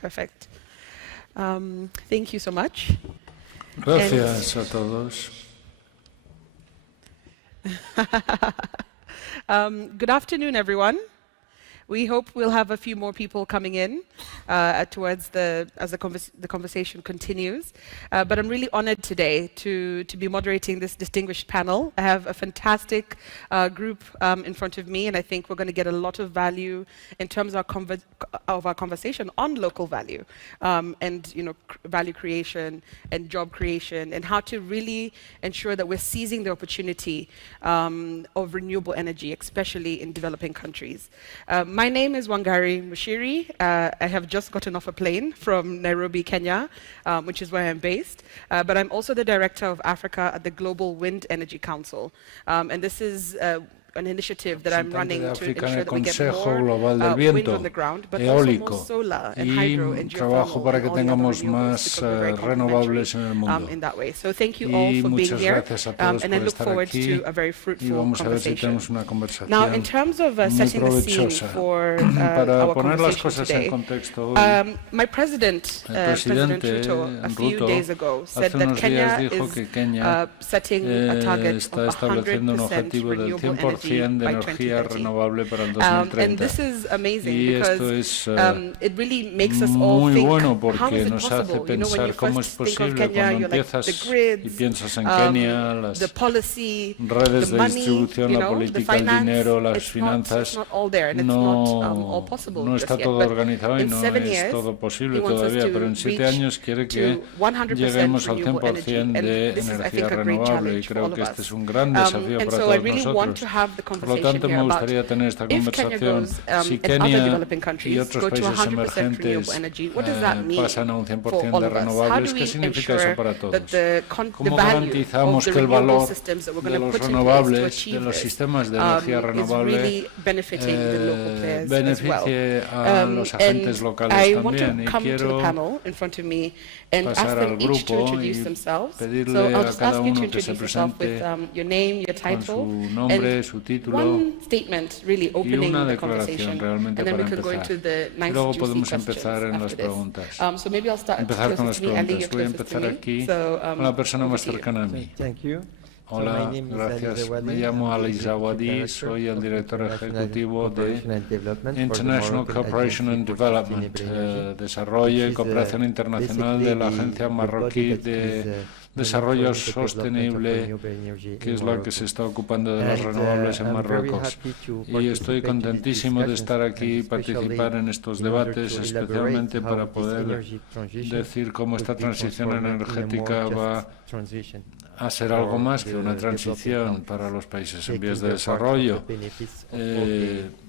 Perfect. Thank you so much. Gracias a todos. Good afternoon, everyone. We hope we'll have a few more people coming in towards as the conversation continues. But I'm really honored today to be moderating this distinguished panel. I have a fantastic group in front of me, and I think we're going to get a lot of value in terms of our conversation on local value and value creation and job creation, and how to really ensure that we're seizing the opportunity of renewable energy, especially in developing countries. My name is Wangari Mushiri. I have just gotten off a plane from Nairobi, Kenya, which is where I'm based. But I'm also the director of Africa at the Global Wind Energy Council. And this is an initiative that I'm running to ensure that we get more wind on the ground, but also more solar and hydro and geothermal para que and all the tengamos other renewables, más renovables en el mundo. in that way. So thank you all for being here, and I look forward to a very fruitful conversation. Now, in terms of setting the scene for our conversation today, my president, President Ruto, a few days ago, said that Kenya is setting a target of 100% renewable energy by 2030. And this is amazing because it really makes us all think, how is it possible? When you first think of Kenya, you're like the grids, the policy, the money, the finance. It's not all there, and it's not all possible just yet. But in 7 years, he wants us to reach to 100% renewable energy, and this is, I think, a great challenge for all of us. And so I really want to have the conversation here about if Kenya goes and other developing countries go to 100% renewable energy, what does that mean for all of us? How do we ensure that the value of the renewable systems that we're going to put in place to achieve this is really benefiting the local players as well? And I want to come to the panel in front of me and ask them each to introduce themselves. So I'll just ask you to introduce yourself with your name, your title, and one statement really opening the conversation, and then we can go into the nice juicy questions after this. So maybe I'll start closest to me. Ali, you're closest to me. So, Thank you. Hola, gracias. Me llamo Ali Zawadi, soy el director ejecutivo de International Cooperation and Development, Desarrollo y Cooperación Internacional de la Agencia Marroquí de Desarrollo Sostenible, que es la que se está ocupando de las renovables en Marruecos. Y estoy contentísimo de estar aquí y participar en estos debates, especialmente para poder decir cómo esta transición energética va a ser algo más que una transición para los países en vías de desarrollo,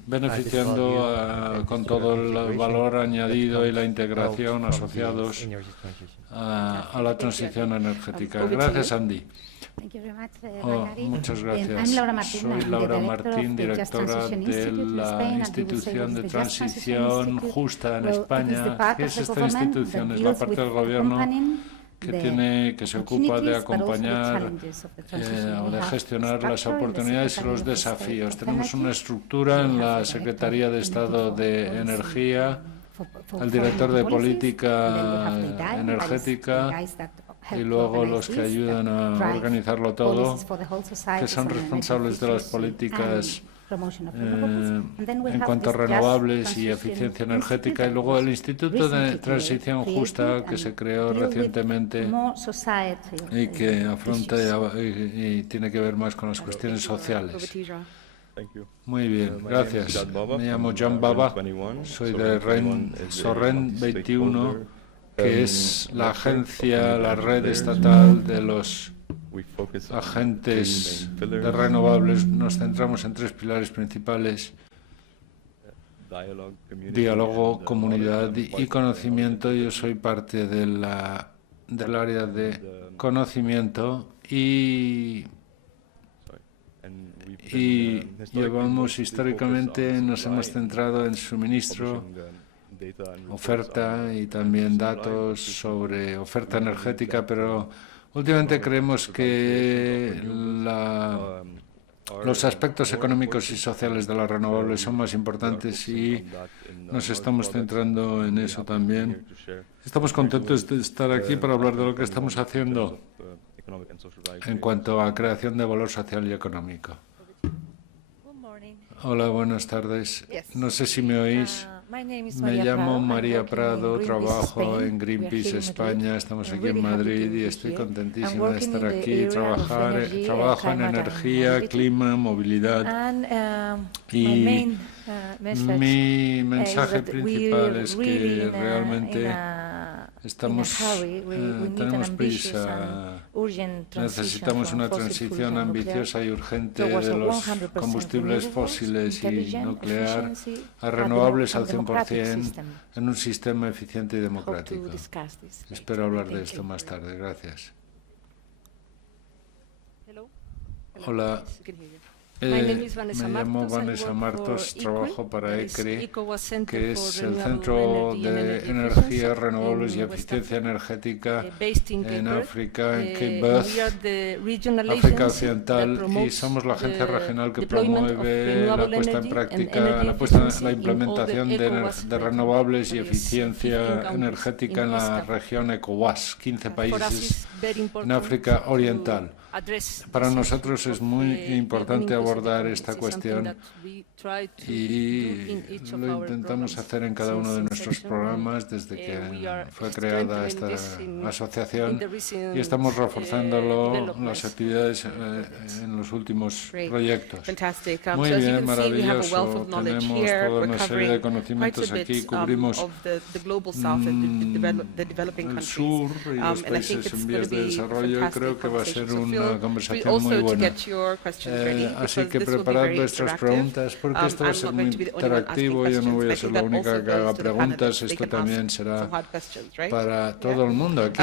beneficiando con todo el valor añadido y la integración asociados a la transición energética. Gracias, Andy. Muchas gracias. Soy Laura Martín, directora de la Institución de Transición Justa en España. ¿Qué es esta institución? Es la parte del gobierno que se ocupa de acompañar o de gestionar las oportunidades y los desafíos. Tenemos una estructura en la Secretaría de Estado de Energía, el director de política energética y luego los que ayudan a organizarlo todo, que son responsables de las políticas en cuanto a renovables y eficiencia energética, y luego el Instituto de Transición Justa, que se creó recientemente y que afronta y tiene que ver más con las cuestiones sociales. Muy bien, gracias. Me llamo John Baba, soy de Sorren 21, que es la agencia, la red estatal de los agentes de renovables. Nos centramos en 3 pilares principales: diálogo, comunidad y conocimiento. Yo soy parte del área de conocimiento y llevamos históricamente, nos hemos centrado en suministro, oferta y también datos sobre oferta energética, pero últimamente creemos que Los aspectos económicos y sociales de las renovables son más importantes y nos estamos centrando en eso también. Estamos contentos de estar aquí para hablar de lo que estamos haciendo en cuanto a creación de valor social y económico. Hola, buenas tardes. No sé si me oís. Me llamo María Prado, trabajo en Greenpeace España, estamos aquí en Madrid y estoy contentísima de estar aquí. Trabajo en energía, clima, movilidad y mi mensaje principal es que realmente tenemos prisa, necesitamos una transición ambiciosa y urgente de los combustibles fósiles y nuclear a renovables al 100% en un sistema eficiente y democrático. Espero hablar de esto más tarde. Gracias. Hola. Me llamo Vanessa Martos, trabajo para ECRI, que es el Centro de Energías Renovables y Eficiencia Energética en África, en Cape Verde, África Occidental, y somos la agencia regional que promueve la puesta en práctica, la implementación de renovables y eficiencia energética en la región ECOWAS, 15 países en África Oriental. Para nosotros es muy importante abordar esta cuestión y lo intentamos hacer en cada uno de nuestros programas desde que fue creada esta asociación y estamos reforzándolo las actividades en los últimos proyectos. Muy bien, maravilloso. Tenemos toda una serie de conocimientos aquí. Cubrimos el sur y los países en vías de desarrollo y creo que va a ser una conversación muy buena. Así que preparad vuestras preguntas porque esto va a ser muy interactivo. Yo no voy a ser la única que haga preguntas. Esto también será para todo el mundo aquí,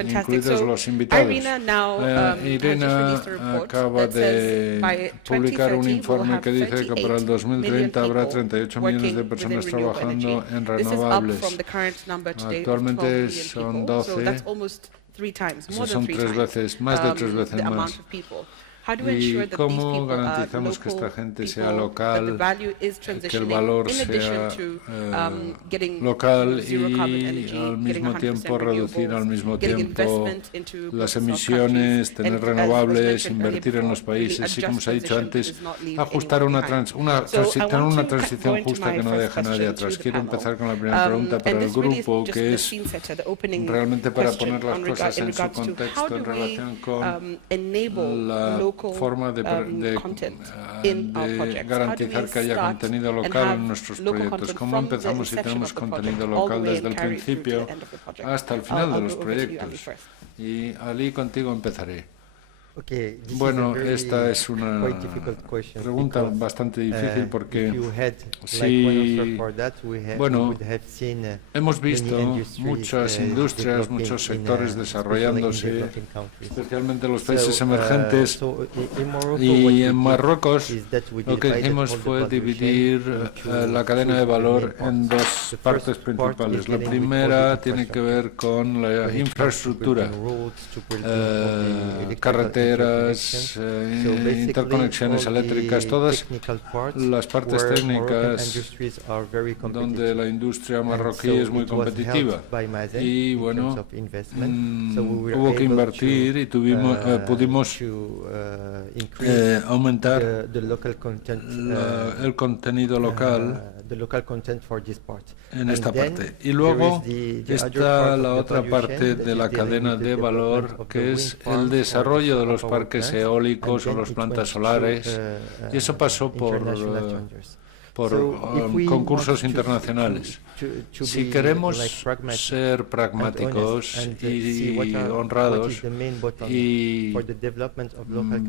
incluidos los invitados. Irina acaba de publicar un informe que dice que para el 2030 habrá 38 millones de personas trabajando en renovables. Actualmente son 12. Eso son más de tres veces más. ¿Y cómo garantizamos que esta gente sea local, que el valor sea local y al mismo tiempo reducir al mismo tiempo las emisiones, tener renovables, invertir en los países y, como se ha dicho antes, ajustar tener una transición justa que no deje a nadie atrás? Quiero empezar con la primera pregunta para el grupo, que es realmente para poner las cosas en su contexto en relación con la forma de garantizar que haya contenido local en nuestros proyectos. ¿Cómo empezamos si tenemos contenido local desde el principio hasta el final de los proyectos? Y Ali, contigo empezaré. Bueno, esta es una pregunta bastante difícil porque hemos visto muchas industrias, muchos sectores desarrollándose, especialmente en los países emergentes, y en Marruecos lo que hicimos fue dividir la cadena de valor en dos partes principales. La primera tiene que ver con la infraestructura, carreteras, interconexiones eléctricas, todas las partes técnicas donde la industria marroquí es muy competitiva. Y bueno, hubo que invertir y pudimos aumentar el contenido local en esta parte. Y luego está la otra parte de la cadena de valor, que es el desarrollo de los parques eólicos o las plantas solares, y eso pasó por concursos internacionales. Si queremos ser pragmáticos y honrados y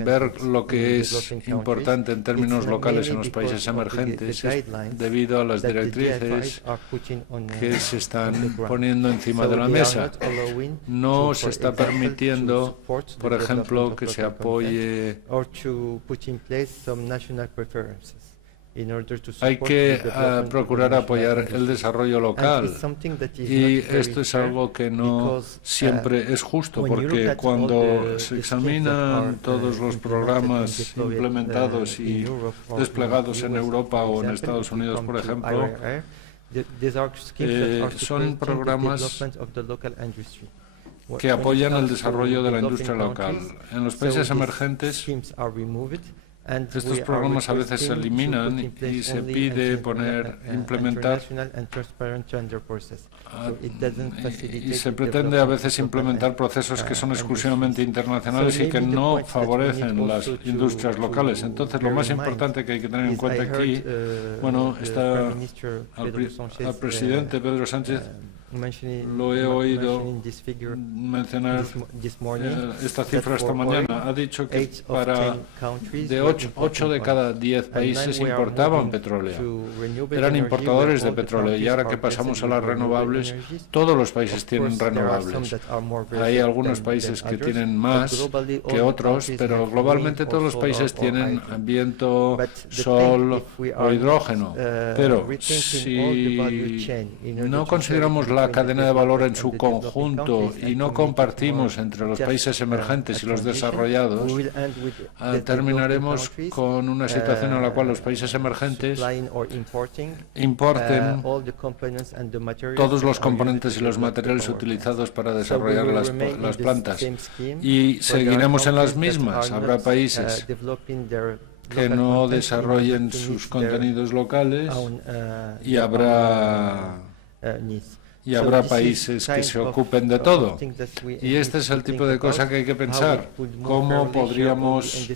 ver lo que es importante en términos locales en los países emergentes, debido a las directrices que se están poniendo encima de la mesa, no se está permitiendo, por ejemplo, que se apoye Hay que procurar apoyar el desarrollo local, y esto es algo que no siempre es justo, porque cuando se examinan todos los programas implementados y desplegados en Europa o en Estados Unidos, por ejemplo, son programas que apoyan el desarrollo de la industria local. En los países emergentes, estos programas a veces se eliminan y se pide implementar y se pretende a veces implementar procesos que son exclusivamente internacionales y que no favorecen las industrias locales. Entonces, lo más importante que hay que tener en cuenta aquí, bueno, está al presidente Pedro Sánchez, lo he oído mencionar esta cifra esta mañana. Ha dicho que de 8 de cada 10 países importaban petróleo. Eran importadores de petróleo, y ahora que pasamos a las renovables, todos los países tienen renovables. Hay algunos países que tienen más que otros, pero globalmente todos los países tienen viento, sol o hidrógeno. Pero si no consideramos la cadena de valor en su conjunto y no compartimos entre los países emergentes y los desarrollados, terminaremos con una situación en la cual los países emergentes importen todos los componentes y los materiales utilizados para desarrollar las plantas, y seguiremos en las mismas. Habrá países que no desarrollen sus contenidos locales y habrá países que se ocupen de todo. Y este es el tipo de cosa que hay que pensar. ¿Cómo podríamos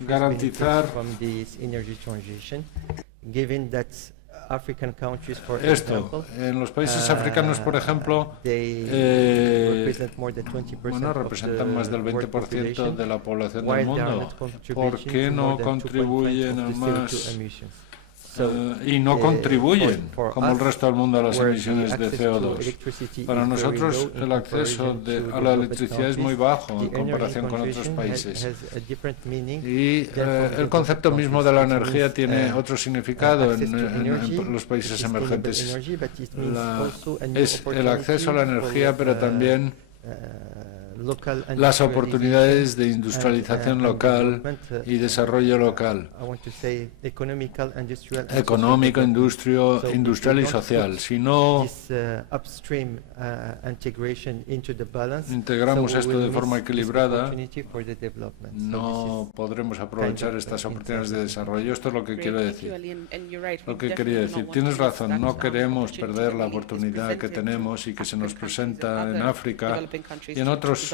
garantizar esto? En los países africanos, por ejemplo, representan más del 20% de la población del mundo. ¿Por qué no contribuyen a más? Y no contribuyen, como el resto del mundo, a las emisiones de CO2. Para nosotros, el acceso a la electricidad es muy bajo en comparación con otros países. Y el concepto mismo de la energía tiene otro significado en los países emergentes. Es el acceso a la energía, pero también las oportunidades de industrialización local y desarrollo local, económico, industrial y social. Si no integramos esto de forma equilibrada, no podremos aprovechar estas oportunidades de desarrollo. Esto es lo que quiero decir. Lo que quería decir. Tienes razón, no queremos perder la oportunidad que tenemos y que se nos presenta en África y en otros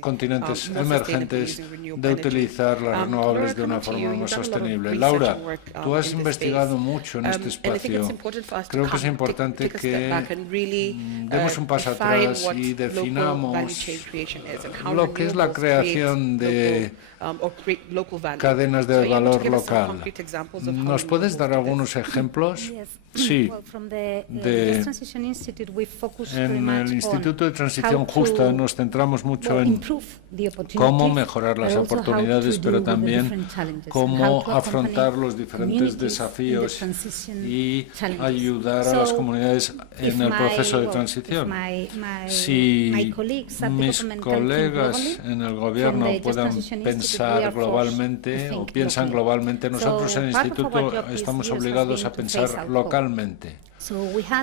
continentes emergentes de utilizar las renovables de una forma más sostenible. Laura, tú has investigado mucho en este espacio. Creo que es importante que demos un paso atrás y definamos lo que es la creación de cadenas de valor local. ¿Nos puedes dar algunos ejemplos? Sí. En el Instituto de Transición Justa nos centramos mucho en cómo mejorar las oportunidades, pero también cómo afrontar los diferentes desafíos y ayudar a las comunidades en el proceso de transición. Si mis colegas en el gobierno puedan pensar globalmente o piensan globalmente, nosotros en el Instituto estamos obligados a pensar localmente.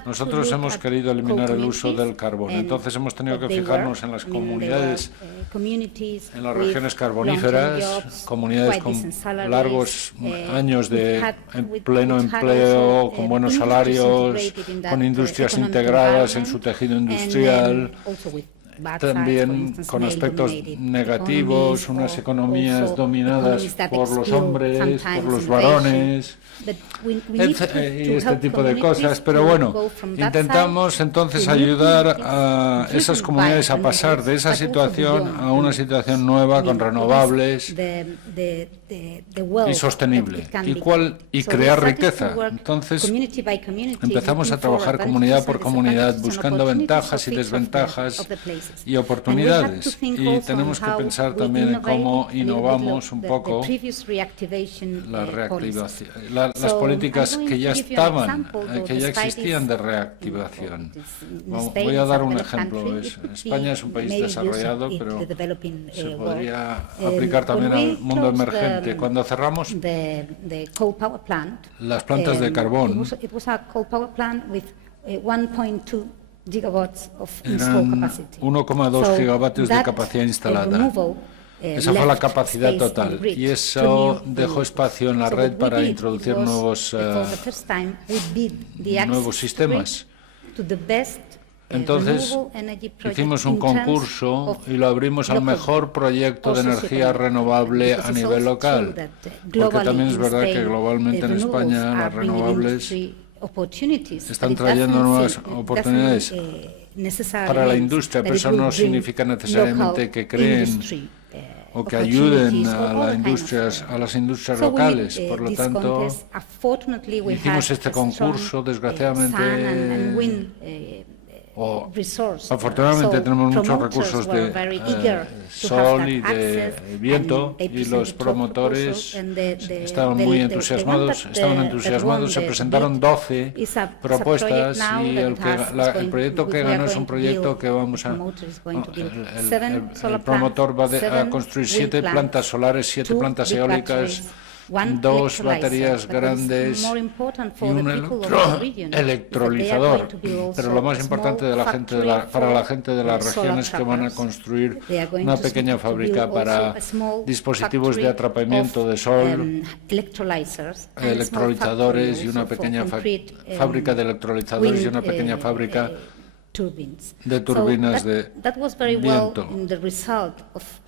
Nosotros hemos querido eliminar el uso del carbón, entonces hemos tenido que fijarnos en las comunidades, en las regiones carboníferas, comunidades con largos años de pleno empleo, con buenos salarios, con industrias integradas en su tejido industrial, también con aspectos negativos, unas economías dominadas por los hombres, por los varones, y este tipo de cosas. Pero bueno, intentamos entonces ayudar a esas comunidades a pasar de esa situación a una situación nueva con renovables y sostenible y crear riqueza. Entonces empezamos a trabajar comunidad por comunidad, buscando ventajas y desventajas y oportunidades. Y tenemos que pensar también en cómo innovamos un poco la reactivación, las políticas que ya estaban, que ya existían de reactivación. Voy a dar un ejemplo. España es un país desarrollado, pero se podría aplicar también al mundo emergente. Cuando cerramos las plantas de carbón, eran 1,2 gigavatios de capacidad instalada. Esa fue la capacidad total y eso dejó espacio en la red para introducir nuevos sistemas. Entonces, hicimos un concurso y lo abrimos al mejor proyecto de energía renovable a nivel local, porque también es verdad que globalmente en España las renovables están trayendo nuevas oportunidades para la industria, pero eso no significa necesariamente que creen o que ayuden a las industrias locales. Por lo tanto, hicimos este concurso, desgraciadamente, afortunadamente tenemos muchos recursos de sol y de viento y los promotores estaban muy entusiasmados, se presentaron 12 propuestas y el proyecto que ganó es un proyecto que el promotor va a construir 7 plantas solares, 7 plantas eólicas, 2 baterías grandes y un electrolizador. Pero lo más importante para la gente de la región es que van a construir una pequeña fábrica para dispositivos de atrapamiento de sol, electrolizadores y una pequeña fábrica de electrolizadores y una pequeña fábrica de turbinas de viento.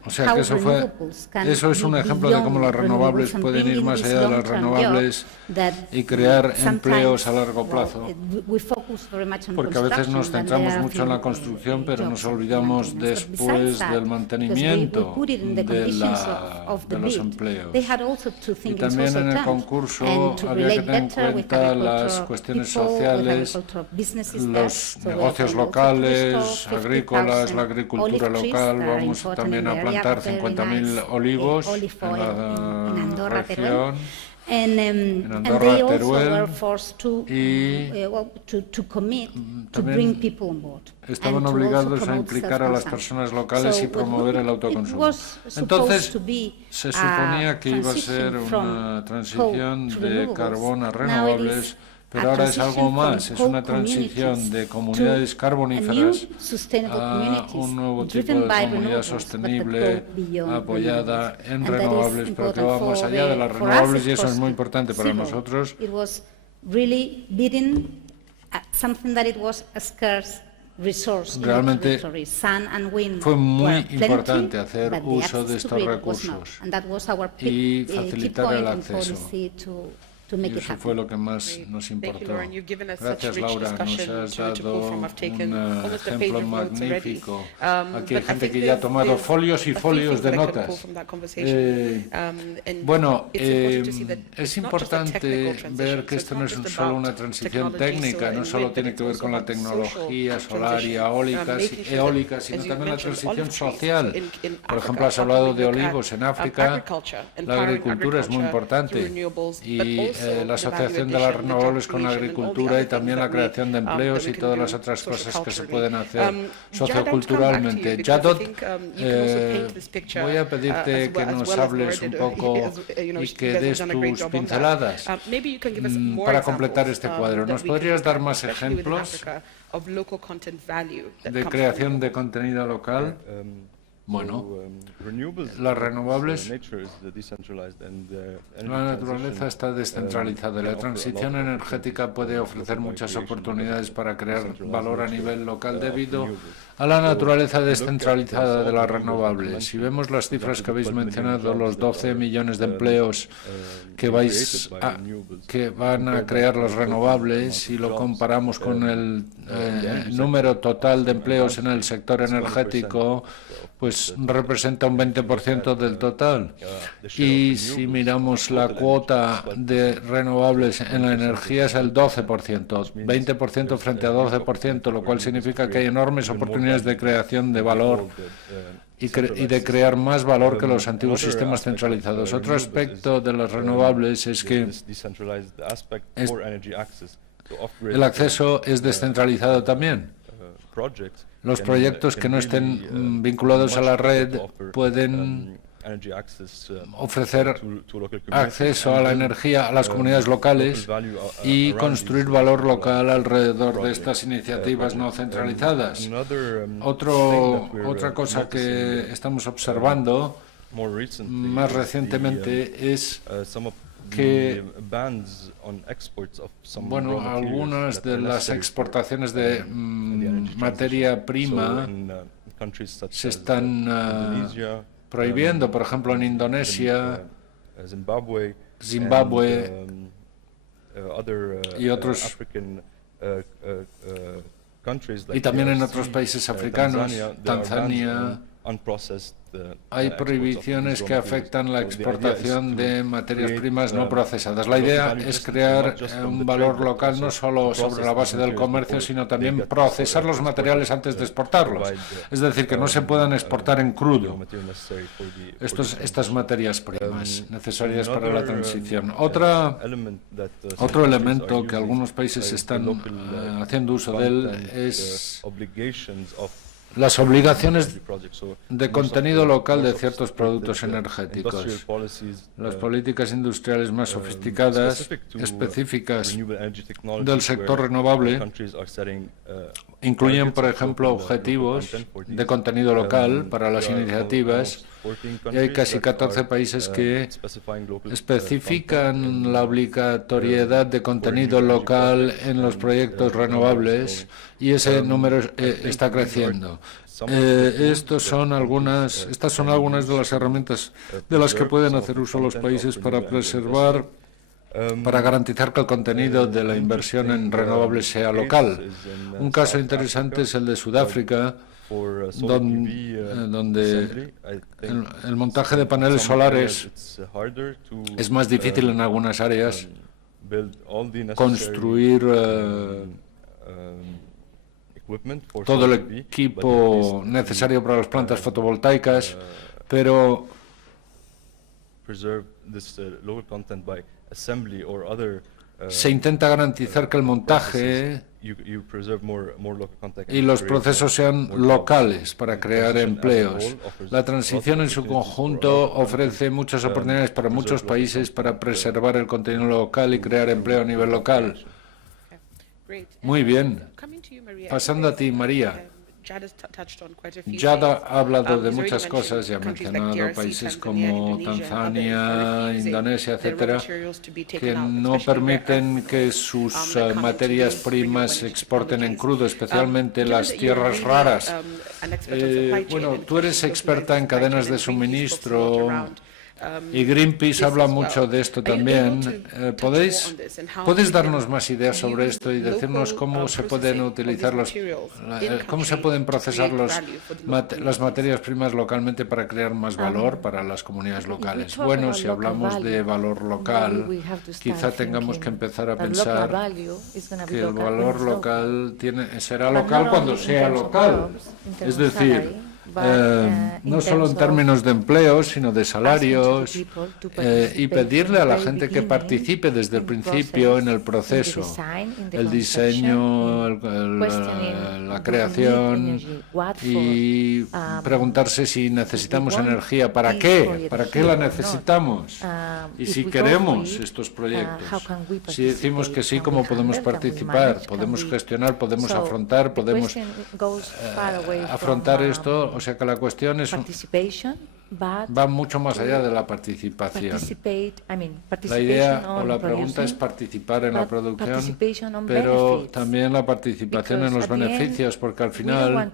O sea que eso es un ejemplo de cómo las renovables pueden ir más allá de las renovables y crear empleos a largo plazo. Porque a veces nos centramos mucho en la construcción, pero nos olvidamos después del mantenimiento de los empleos. Y también en el concurso había que tener en cuenta las cuestiones sociales, los negocios locales, agrícolas, la agricultura local. Vamos también a plantar 50.000 olivos en la región, en Andorra, Teruel, y también estaban obligados a implicar a las personas locales y promover el autoconsumo. Entonces, se suponía que iba a ser una transición de carbón a renovables, pero ahora es algo más, es una transición de comunidades carboníferas a un nuevo tipo de comunidad sostenible apoyada en renovables, pero que va más allá de las renovables y eso es muy importante para nosotros. Realmente fue muy importante hacer uso de estos recursos y facilitar el acceso. Y eso fue lo que más nos importó. Gracias, Laura. Nos has dado un ejemplo magnífico. Aquí hay gente que ya ha tomado folios y folios de notas. Bueno, es importante ver que esto no es solo una transición técnica, no solo tiene que ver con la tecnología solar y eólica, sino también la transición social. Por ejemplo, has hablado de olivos en África. La agricultura es muy importante y la asociación de las renovables con la agricultura y también la creación de empleos y todas las otras cosas que se pueden hacer socioculturalmente. Jadot, voy a pedirte que nos hables un poco y que des tus pinceladas para completar este cuadro. ¿Nos podrías dar más ejemplos de creación de contenido local? Bueno, las renovables, la naturaleza está descentralizada. La transición energética puede ofrecer muchas oportunidades para crear valor a nivel local debido a la naturaleza descentralizada de las renovables. Si vemos las cifras que habéis mencionado, los 12 millones de empleos que van a crear las renovables, y lo comparamos con el número total de empleos en el sector energético, pues representa un 20% del total. Y si miramos la cuota de renovables en la energía es el 12%, 20% frente a 12%, lo cual significa que hay enormes oportunidades oportunidades de creación de valor y de crear más valor que los antiguos sistemas centralizados. Otro aspecto de las renovables es que el acceso es descentralizado también. Los proyectos que no estén vinculados a la red pueden ofrecer acceso a la energía a las comunidades locales y construir valor local alrededor de estas iniciativas no centralizadas. Otra cosa que estamos observando más recientemente es que algunas de las exportaciones de materia prima se están prohibiendo, por ejemplo en Indonesia, Zimbabue y otros, y también en otros países africanos, Tanzania. Hay prohibiciones que afectan la exportación de materias primas no procesadas. La idea es crear un valor local no solo sobre la base del comercio, sino también procesar los materiales antes de exportarlos. Es decir, que no se puedan exportar en crudo estas materias primas necesarias para la transición. Otro elemento que algunos países están haciendo uso de él es las obligaciones de contenido local de ciertos productos energéticos. Las políticas industriales más sofisticadas, específicas del sector renovable, incluyen, por ejemplo, objetivos de contenido local para las iniciativas, y hay casi 14 países que especifican la obligatoriedad de contenido local en los proyectos renovables, y ese número está creciendo. Estas son algunas de las herramientas de las que pueden hacer uso los países para preservar, para garantizar que el contenido de la inversión en renovables sea local. Un caso interesante es el de Sudáfrica, donde el montaje de paneles solares es más difícil en algunas áreas, construir todo el equipo necesario para las plantas fotovoltaicas, pero se intenta garantizar que el montaje y los procesos sean locales para crear empleos. La transición en su conjunto ofrece muchas oportunidades para muchos países para preservar el contenido local y crear empleo a nivel local. Muy bien. Pasando a ti, María. Jada ha hablado de muchas cosas y ha mencionado países como Tanzania, Indonesia, etcétera, que no permiten que sus materias primas se exporten en crudo, especialmente las tierras raras. Bueno, tú eres experta en cadenas de suministro y Greenpeace habla mucho de esto también. ¿Podéis darnos más ideas sobre esto y decirnos cómo se pueden utilizar cómo se pueden procesar las materias primas localmente para crear más valor para las comunidades locales? Bueno, si hablamos de valor local, quizá tengamos que empezar a pensar que el valor local será local cuando sea local. Es decir, no solo en términos de empleo, sino de salarios, y pedirle a la gente que participe desde el principio en el proceso, el diseño, la creación, y preguntarse si necesitamos energía, ¿para qué la necesitamos? Y si queremos estos proyectos. Si decimos que sí, ¿cómo podemos participar? ¿Podemos gestionar? ¿Podemos afrontar? ¿Podemos afrontar esto? O sea que la cuestión va mucho más allá de la participación. La idea o la pregunta es participar en la producción, pero también la participación en los beneficios, porque al final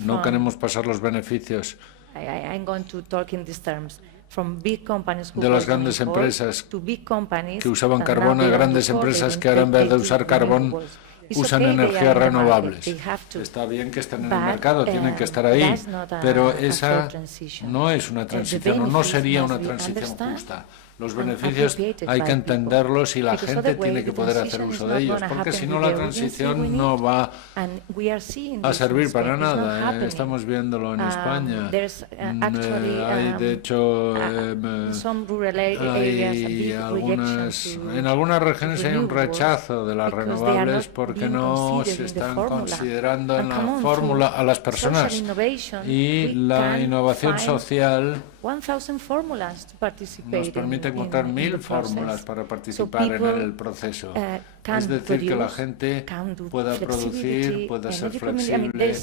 no queremos pasar los beneficios de las grandes empresas que usaban carbón a grandes empresas que ahora en vez de usar carbón usan energías renovables. Está bien que estén en el mercado, tienen que estar ahí, pero esa no es una transición, o no sería una transición justa. Los beneficios hay que entenderlos y la gente tiene que poder hacer uso de ellos, porque si no la transición no va a servir para nada. Estamos viéndolo en España. Hay, de hecho, en algunas regiones hay un rechazo de las renovables porque no se están considerando en la fórmula a las personas, y la innovación social nos permite encontrar 1000 fórmulas para participar en el proceso. Es decir, que la gente pueda producir, pueda ser flexible.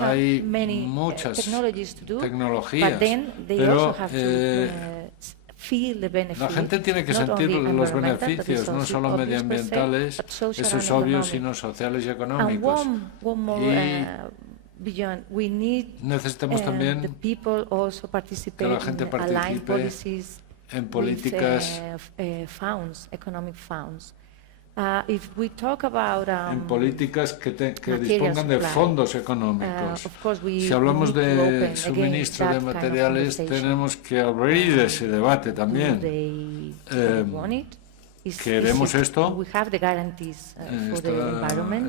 Hay muchas tecnologías, pero la gente tiene que sentir los beneficios, no solo medioambientales, eso es obvio, sino sociales y económicos. Necesitamos también que la gente participe en políticas, en políticas que dispongan de fondos económicos. Si hablamos de suministro de materiales, tenemos que abrir ese debate también. ¿Queremos esto?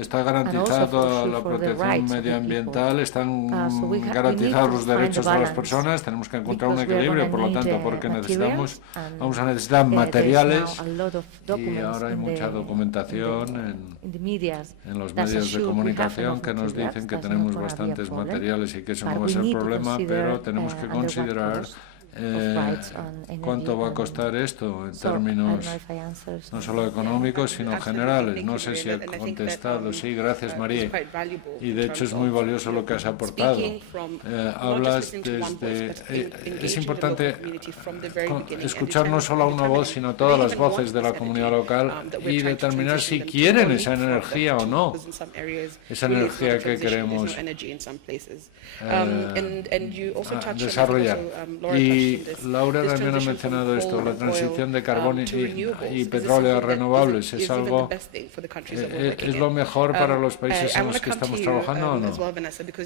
Está garantizada la protección medioambiental, están garantizados los derechos de las personas, tenemos que encontrar un equilibrio, por lo tanto, porque vamos a necesitar materiales, y ahora hay mucha documentación en los medios de comunicación que nos dicen que tenemos bastantes materiales y que eso no va a ser problema, pero tenemos que considerar ¿cuánto va a costar esto en términos no solo económicos, sino generales? No sé si he contestado. Sí, gracias, María. Y de hecho es muy valioso lo que has aportado. Hablas desde... es importante escuchar no solo a una voz, sino todas las voces de la comunidad local y determinar si quieren esa energía o no, esa energía que queremos desarrollar. Y Laura también ha mencionado esto, la transición de carbón y petróleo a renovables. ¿Es algo, es lo mejor para los países en los que estamos trabajando o no?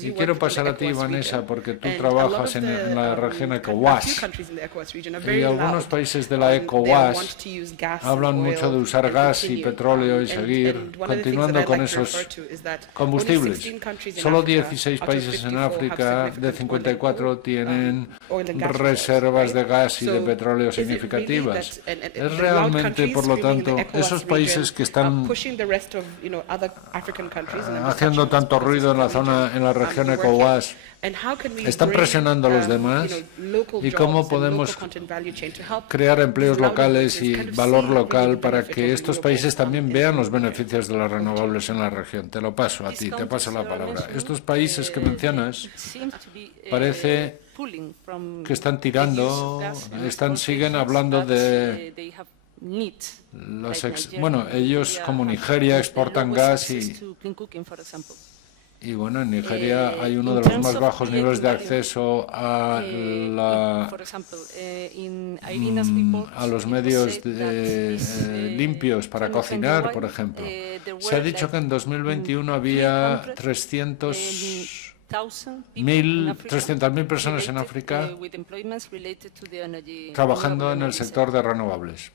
Y quiero pasar a ti, Vanessa, porque tú trabajas en la región ECOWAS. Y algunos países de la ECOWAS hablan mucho de usar gas y petróleo y seguir continuando con esos combustibles. Solo 16 países en África de 54 tienen reservas de gas y de petróleo significativas. Es realmente, por lo tanto, esos países que están haciendo tanto ruido en la zona, en la región ECOWAS, están presionando a los demás, y cómo podemos crear empleos locales y valor local para que estos países también vean los beneficios de las renovables en la región. Te lo paso a ti, te paso la palabra. Estos países que mencionas parece que están tirando, siguen hablando de ellos como Nigeria exportan gas y bueno, en Nigeria hay uno de los más bajos niveles de acceso a los medios limpios para cocinar, por ejemplo. Se ha dicho que en 2021 había 300.000 personas en África trabajando en el sector de renovables.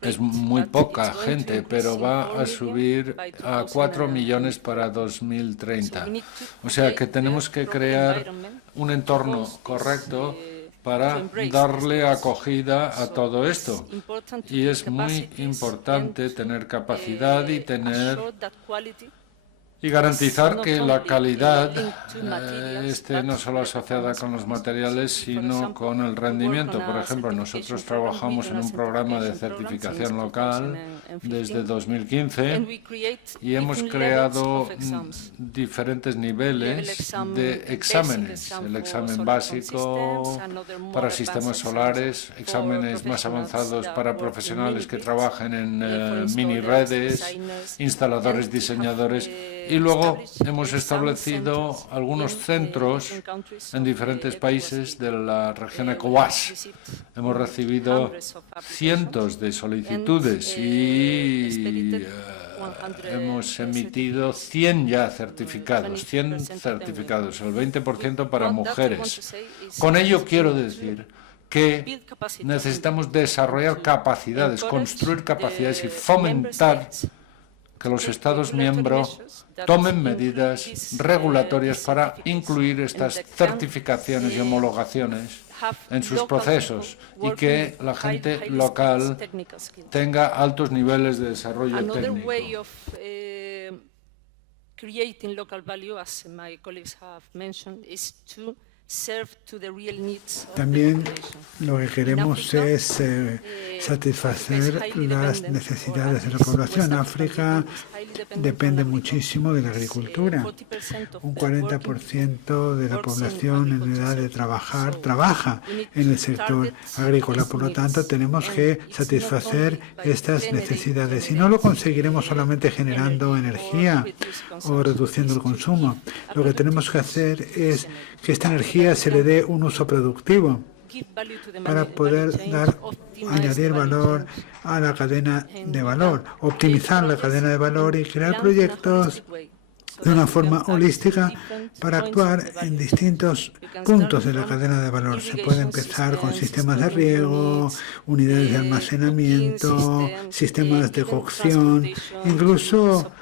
Es muy poca gente, pero va a subir a 4 millones para 2030. O sea que tenemos que crear un entorno correcto para darle acogida a todo esto. Y es muy importante tener capacidad y garantizar que la calidad esté no solo asociada con los materiales, sino con el rendimiento. Por ejemplo, nosotros trabajamos en un programa de certificación local desde 2015 y hemos creado diferentes niveles de exámenes. El examen básico para sistemas solares, exámenes más avanzados para profesionales que trabajen en mini redes, instaladores, diseñadores. Y luego hemos establecido algunos centros en diferentes países de la región ECOWAS. Hemos recibido cientos de solicitudes y hemos emitido 100 ya certificados, 100 certificados, el 20% para mujeres. Con ello quiero decir que necesitamos desarrollar capacidades, construir capacidades y fomentar que los Estados miembros tomen medidas regulatorias para incluir estas certificaciones y homologaciones en sus procesos y que la gente local tenga altos niveles de desarrollo técnico. Creating local value, as my colleagues have mentioned, is to serve to the real needs of También the population. lo que queremos es satisfacer las necesidades de la población. África depende muchísimo de la agricultura. Un 40% de la población en edad de trabajar trabaja en el sector agrícola. Por lo tanto, tenemos que satisfacer estas necesidades. Y no lo conseguiremos solamente generando energía o reduciendo el consumo. Lo que tenemos que hacer es que esta energía se le dé un uso productivo para poder añadir valor a la cadena de valor, optimizar la cadena de valor y crear proyectos de una forma holística para actuar en distintos puntos de la cadena de valor. Se puede empezar con sistemas de riego, unidades de almacenamiento, sistemas de cocción, incluso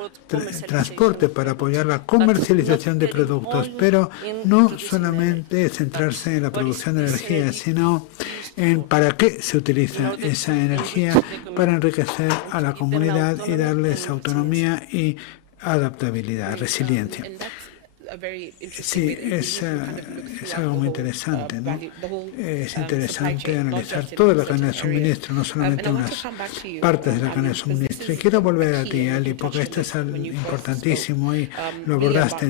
transporte para apoyar la comercialización de productos, pero no solamente centrarse en la producción de energía, sino en para qué se utiliza esa energía para enriquecer a la comunidad y darles autonomía y adaptabilidad, resiliencia. Sí, es algo muy interesante, ¿no? Es interesante analizar toda la cadena de suministro, no solamente unas partes de la cadena de suministro. Y quiero volver a ti, Ali, porque esto es algo importantísimo y lo abordaste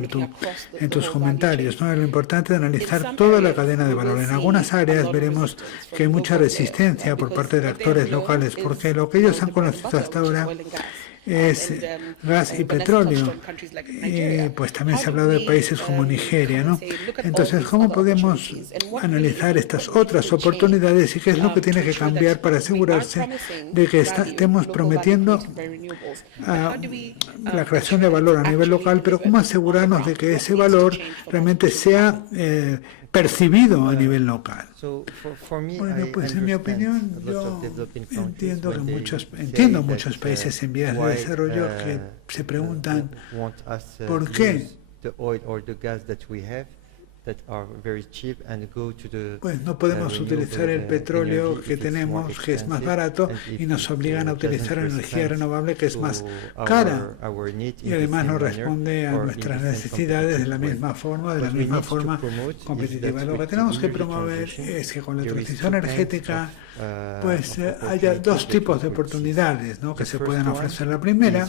en tus comentarios, ¿no? Lo importante de analizar toda la cadena de valor. En algunas áreas veremos que hay mucha resistencia por parte de actores locales, porque lo que ellos han conocido hasta ahora es gas y petróleo. Y pues también se ha hablado de países como Nigeria, ¿no? Entonces, ¿cómo podemos analizar estas otras oportunidades y qué es lo que tiene que cambiar para asegurarse de que estemos prometiendo la creación de valor a nivel local, pero cómo asegurarnos de que ese valor realmente sea percibido a nivel local? Bueno, pues en mi opinión, yo entiendo muchos países en vías de desarrollo que se preguntan ¿por qué? Pues no podemos utilizar el petróleo que tenemos, que es más barato, y nos obligan a utilizar energía renovable que es más cara y además no responde a nuestras necesidades de la misma forma competitiva. Lo que tenemos que promover es que con la transición energética pues haya dos tipos de oportunidades, ¿no?, que se puedan ofrecer. La primera,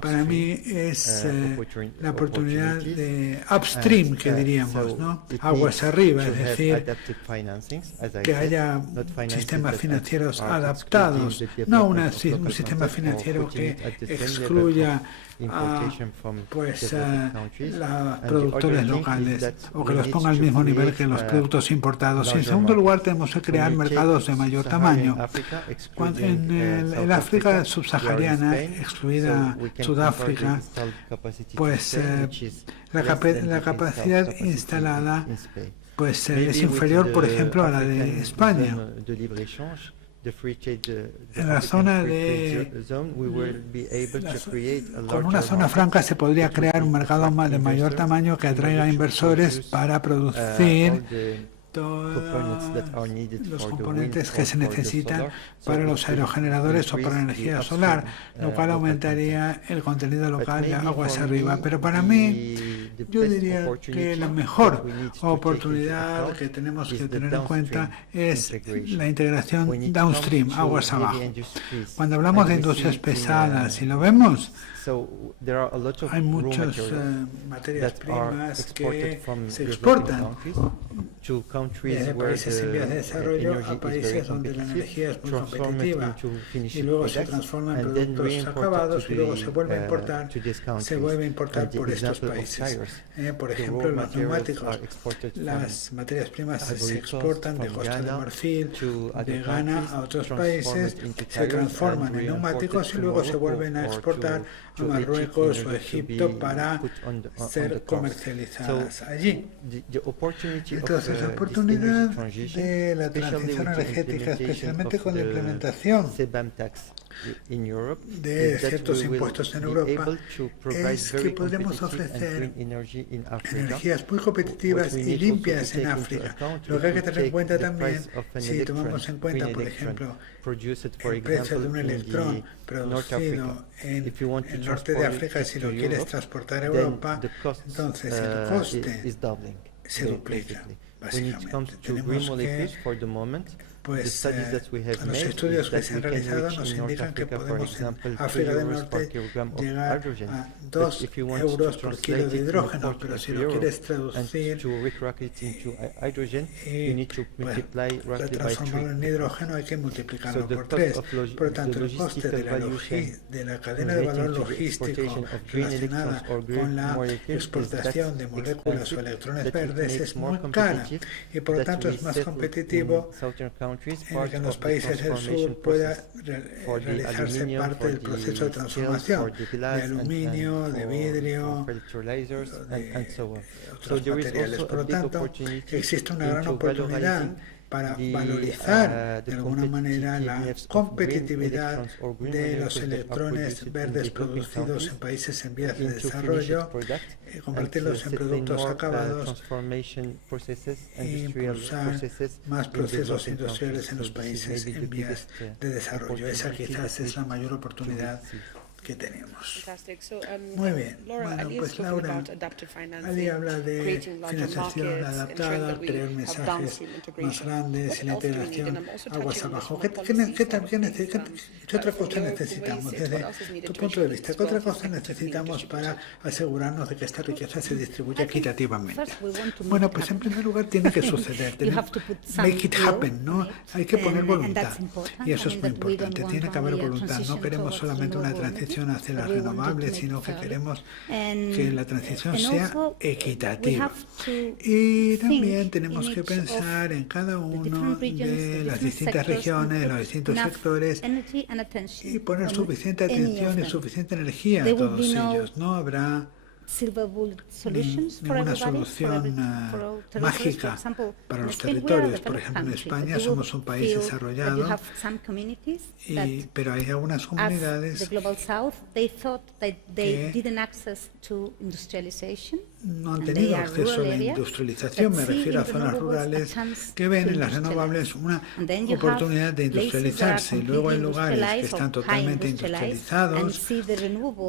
para mí, es la oportunidad de upstream, que diríamos, ¿no?, aguas arriba, es decir, que haya sistemas financieros adaptados, no un sistema financiero que excluya a los productores locales o que los ponga al mismo nivel que los productos importados. Y en segundo lugar, tenemos que crear mercados de mayor tamaño. En el África subsahariana, excluida Sudáfrica, pues la capacidad instalada pues es inferior, por ejemplo, a la de España. En la zona con una zona franca se podría crear un mercado de mayor tamaño que atraiga inversores para producir todos los componentes que se necesitan para los aerogeneradores o para la energía solar, lo cual aumentaría el contenido local de aguas arriba. Pero para mí, yo diría que la mejor oportunidad que tenemos que tener en cuenta es la integración downstream, aguas abajo. Cuando hablamos de industrias pesadas, si lo vemos, hay muchas materias primas que se exportan desde países en vías de desarrollo a países donde la energía es muy competitiva y luego se transforma en productos acabados y luego se vuelve a importar por estos países. Por ejemplo, los neumáticos, las materias primas se exportan de Costa de Marfil, de Ghana a otros países, se transforman en neumáticos y luego se vuelven a exportar a Marruecos o Egipto para ser comercializadas allí. Entonces, la oportunidad oportunidad de la transición energética, especialmente con la implementación de ciertos impuestos en Europa, es que podremos ofrecer energías muy competitivas y limpias en África. Lo que hay que tener en cuenta también, si tomamos en cuenta, por ejemplo, el precio de un electrón producido en el norte de África, si lo quieres transportar a Europa, entonces el coste se duplica, básicamente. Tenemos que, pues los estudios que se han realizado nos indican que podemos en África del Norte llegar a 2 euros por kilo de hidrógeno, pero si lo quieres traducir para transformarlo en hidrógeno hay que multiplicarlo por 3. Por lo tanto, el coste de la cadena de valor logístico relacionada con la exportación de moléculas o electrones verdes es muy cara y por lo tanto es más competitivo en que en los países del sur pueda realizarse parte del proceso de transformación de aluminio, de vidrio, de otros materiales. Por lo tanto, existe una gran oportunidad para valorizar de alguna manera la competitividad de los electrones verdes producidos en países en vías de desarrollo, convertirlos en productos acabados e impulsar más procesos industriales en los países en vías de desarrollo. Esa quizás es la mayor oportunidad que tenemos. Muy bien. Bueno, pues Laura, Ali habla de financiación adaptada, crear mensajes más grandes y la integración aguas abajo. ¿Qué otra cosa necesitamos desde tu punto de vista? ¿Qué otra cosa necesitamos para asegurarnos de que esta riqueza se distribuye equitativamente? Bueno, pues en primer lugar tiene que suceder. Make it happen, ¿no? Hay que poner voluntad. Y eso es muy importante. Tiene que haber voluntad. No queremos solamente una transición hacia las renovables, sino que queremos que la transición sea equitativa. Y también tenemos que pensar en cada uno de las distintas regiones, los distintos sectores y poner suficiente atención y suficiente energía a todos ellos. No habrá ninguna solución mágica para los territorios. Por ejemplo, en España somos un país desarrollado, pero hay algunas comunidades que no han tenido acceso a la industrialización. Me refiero a zonas rurales que ven en las renovables una oportunidad de industrializarse. Y luego hay lugares que están totalmente industrializados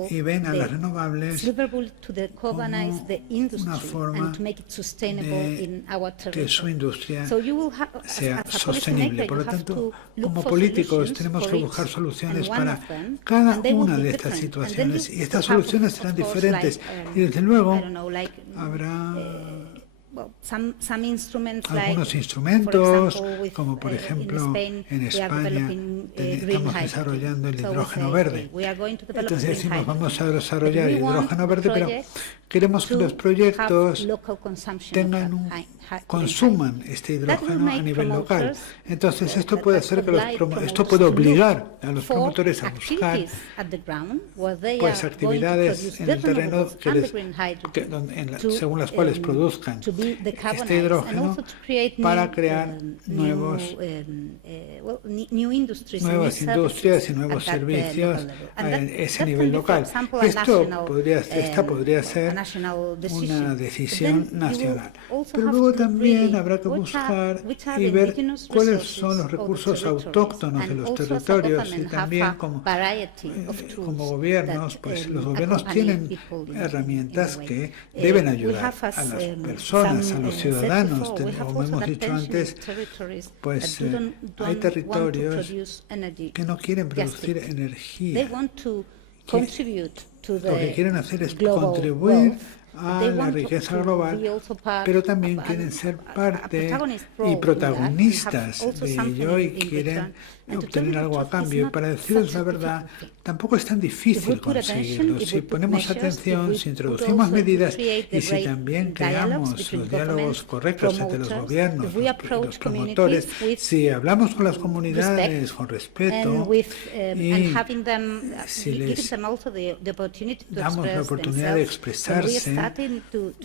y ven a las renovables como una forma de que su industria sea sostenible. Por lo tanto, como políticos tenemos que buscar soluciones para cada una de estas situaciones y estas soluciones serán diferentes y desde luego habrá algunos instrumentos, como por ejemplo en España estamos desarrollando el hidrógeno verde. Entonces decimos, vamos a desarrollar hidrógeno verde, pero queremos que los proyectos consuman este hidrógeno a nivel local. Entonces esto puede hacer que esto puede obligar a los promotores a buscar pues actividades en el terreno según las cuales produzcan este hidrógeno para crear nuevas industrias y nuevos servicios a ese nivel local. Esta podría ser una decisión nacional. Pero luego también habrá que buscar y ver cuáles son los recursos autóctonos de los territorios y también como gobiernos, pues los gobiernos tienen herramientas que deben ayudar a las personas, a los ciudadanos. Como hemos dicho antes, pues hay territorios que no quieren producir energía. Lo que quieren hacer es contribuir a la riqueza global, pero también quieren ser parte y protagonistas de ello y quieren obtener algo a cambio. Y para deciros la verdad, tampoco es tan difícil conseguirlo. Si ponemos atención, si introducimos medidas y si también creamos los diálogos correctos entre los gobiernos, los promotores, si hablamos con las comunidades con respeto y si les damos la oportunidad de expresarse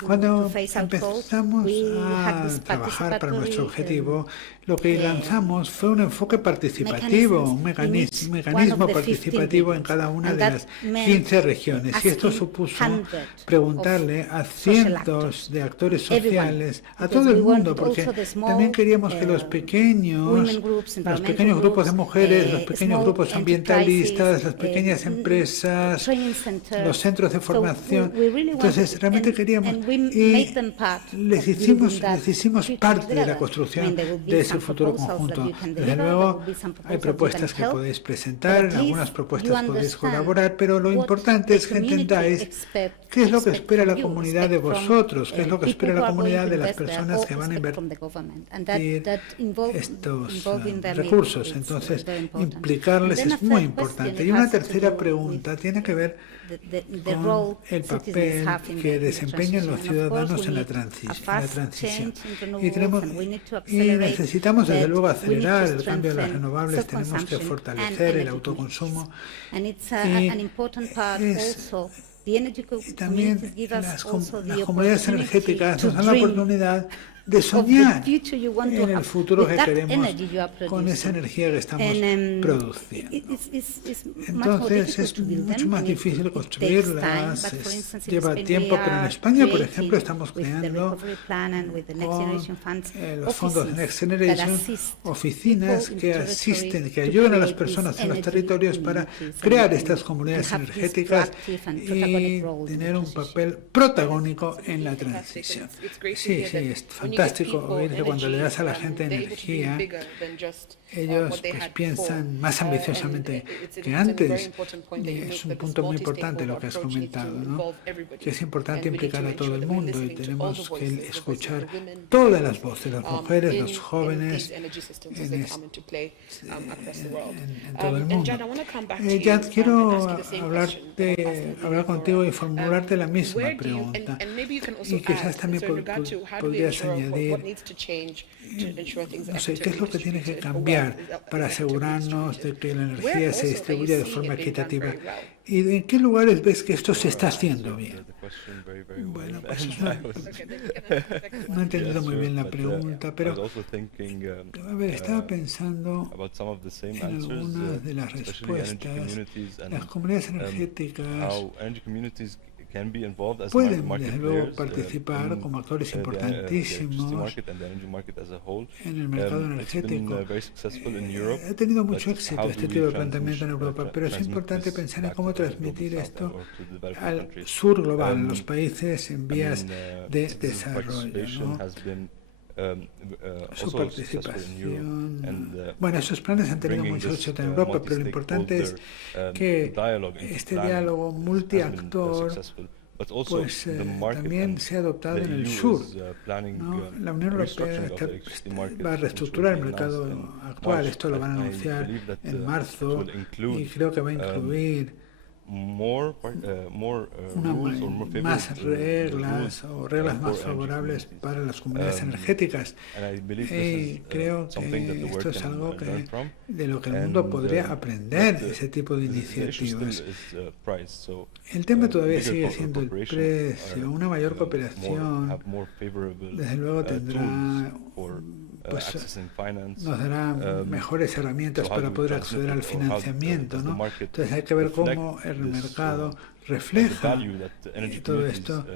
cuando empezamos a trabajar para nuestro objetivo, lo que lanzamos fue un enfoque participativo, un mecanismo participativo en cada una de las 15 regiones. Y esto supuso preguntarle a cientos de actores sociales, a todo el mundo, porque también queríamos que los pequeños grupos de mujeres, los pequeños grupos ambientalistas, las pequeñas empresas, los centros de formación. Entonces, realmente queríamos y les hicimos parte de la construcción de ese futuro conjunto. Desde luego, hay propuestas que podéis presentar, en algunas propuestas podéis colaborar, pero lo importante es que entendáis qué es lo que espera la comunidad de vosotros, qué es lo que espera la comunidad de las personas que van a invertir estos recursos. Entonces, implicarles es muy importante. Y una tercera pregunta tiene que ver con el papel que desempeñan los ciudadanos en la transición. Y necesitamos, desde luego, acelerar el cambio de las renovables, tenemos que fortalecer el autoconsumo. Y también las comunidades energéticas nos dan la oportunidad de soñar en el futuro que queremos con esa energía que estamos produciendo. Entonces es mucho más difícil construirlas, lleva tiempo, pero en España, por ejemplo, estamos creando con los fondos de Next Generation oficinas que asisten, que ayudan a las personas en los territorios para crear estas comunidades energéticas y tener un papel protagónico en la transición. Sí, es fantástico oír que cuando le das a la gente energía, ellos pues piensan más ambiciosamente que antes. Y es un punto muy importante lo que has comentado, ¿no? Que es importante implicar a todo el mundo y tenemos que escuchar todas las voces, las mujeres, los jóvenes, en todo el mundo. Jan, quiero hablar contigo y formularte la misma pregunta. Y quizás también podrías añadir, no sé, ¿qué es lo que tiene que cambiar para asegurarnos de que la energía se distribuya de forma equitativa? ¿Y en qué lugares ves que esto se está haciendo bien? Bueno, pues no he entendido muy bien la pregunta, pero a ver, estaba pensando en algunas de las respuestas. Las comunidades energéticas pueden, desde luego, participar como actores importantísimos en el mercado energético. Ha tenido mucho éxito este tipo de planteamiento en Europa, pero es importante pensar en cómo transmitir esto al sur global, los países en vías de desarrollo, ¿no? Su participación. Bueno, esos planes han tenido mucho éxito en Europa, pero lo importante es que este diálogo multiactor pues también se ha adoptado en el sur, ¿no? La Unión Europea va a reestructurar el mercado actual, esto lo van a anunciar en marzo y creo que va a incluir más reglas o reglas más favorables para las comunidades energéticas. Y creo que esto es algo de lo que el mundo podría aprender, ese tipo de iniciativas. El tema todavía sigue siendo el precio. Una mayor cooperación, desde luego, tendrá pues nos dará mejores herramientas para poder acceder al financiamiento, ¿no? Entonces hay que ver cómo el mercado refleja todo esto.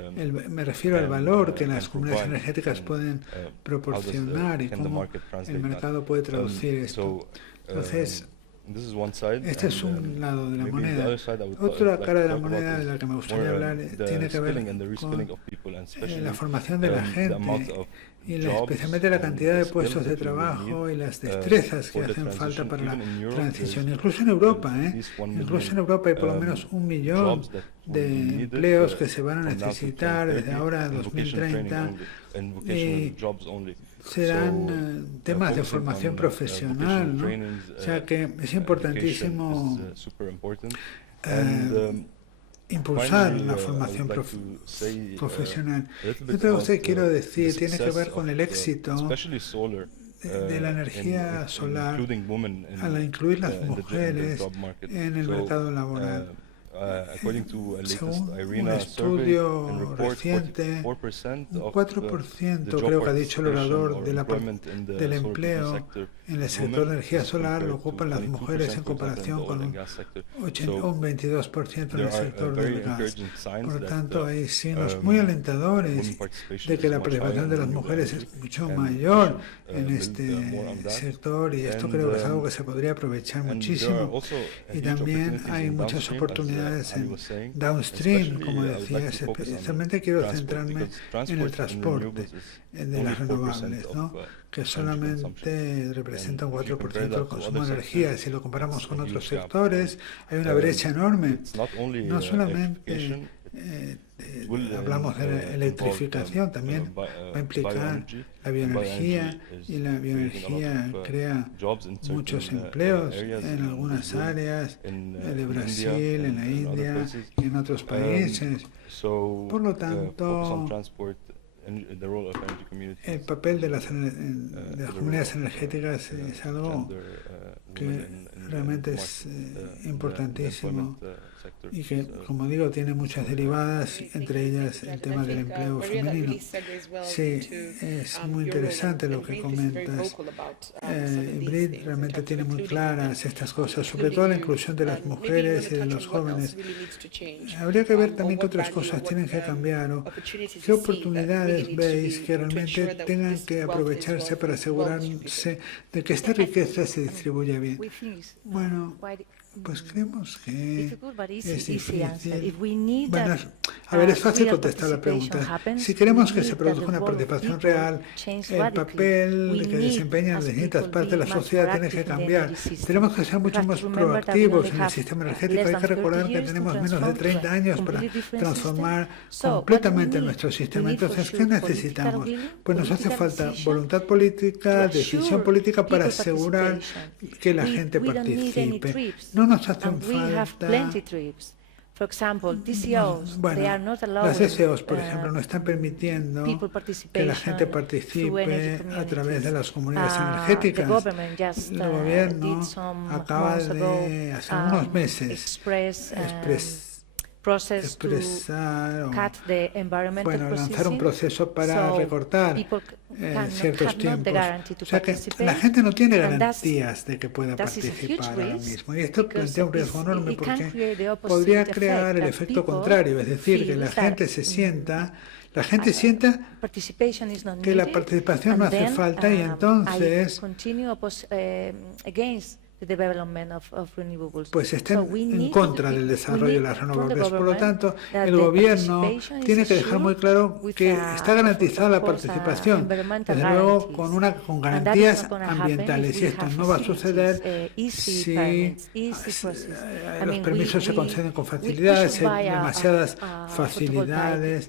Me refiero al valor que las comunidades energéticas pueden proporcionar y cómo el mercado puede traducir esto. Entonces, este es un lado de la moneda. Otra cara de la moneda de la que me gustaría hablar tiene que ver con la formación de la gente y especialmente la cantidad de puestos de trabajo y las destrezas que hacen falta para la transición. Incluso en Europa, incluso en Europa hay por lo menos 1 millón de empleos que se van a necesitar desde ahora a 2030 y serán temas de formación profesional, ¿no? O sea que es importantísimo impulsar la formación profesional. Y otra cosa que quiero decir tiene que ver con el éxito de la energía solar al incluir las mujeres en el mercado laboral. Según un estudio reciente, un 4%, creo que ha dicho el orador, del empleo en el sector de energía solar lo ocupan las mujeres en comparación con un 22% en el sector del gas. Por lo tanto, hay signos muy alentadores de que la participación de las mujeres es mucho mayor en este sector, y esto creo que es algo que se podría aprovechar muchísimo. Y también hay muchas oportunidades en downstream, como decías. Especialmente quiero centrarme en el transporte de las renovables, ¿no?, que solamente representa un 4% del consumo de energía. Si lo comparamos con otros sectores, hay una brecha enorme. No solamente hablamos de electrificación, también va a implicar la bioenergía, y la bioenergía crea muchos empleos en algunas áreas de Brasil, en la India y en otros países. Por lo tanto, el papel de las comunidades energéticas es algo que realmente es importantísimo y que, como digo, tiene muchas derivadas, entre ellas el tema del empleo femenino. Sí, es muy interesante lo que comentas. Brit realmente tiene muy claras estas cosas, sobre todo la inclusión de las mujeres y de los jóvenes. Habría que ver también qué otras cosas tienen que cambiar, o qué oportunidades veis que realmente tengan que aprovecharse para asegurarse de que esta riqueza se distribuya bien. Bueno, pues creemos que es difícil. Bueno, a ver, es fácil contestar la pregunta. Si queremos que se produzca una participación real, el papel que desempeñan las distintas partes de la sociedad tiene que cambiar. Tenemos que ser mucho más proactivos en el sistema energético. Hay que recordar que tenemos menos de 30 años para transformar completamente nuestro sistema. Entonces, ¿qué necesitamos? Pues nos hace falta voluntad política, decisión política para asegurar que la gente participe. No nos hacen falta. Bueno, las DCOs, por ejemplo, no están permitiendo que la gente participe a través de las comunidades energéticas. El gobierno acaba de, hace unos meses, lanzar un proceso para recortar ciertos tiempos. O sea que la gente no tiene garantías de que pueda participar ahora mismo. Y esto plantea un riesgo enorme porque podría crear el efecto contrario, es decir, que la gente sienta que la participación no hace falta, y entonces pues estén en contra del desarrollo de las renovables. Por lo tanto, el gobierno tiene que dejar muy claro que está garantizada la participación, desde luego con garantías ambientales, y esto no va a suceder si los permisos se conceden con facilidades, demasiadas facilidades.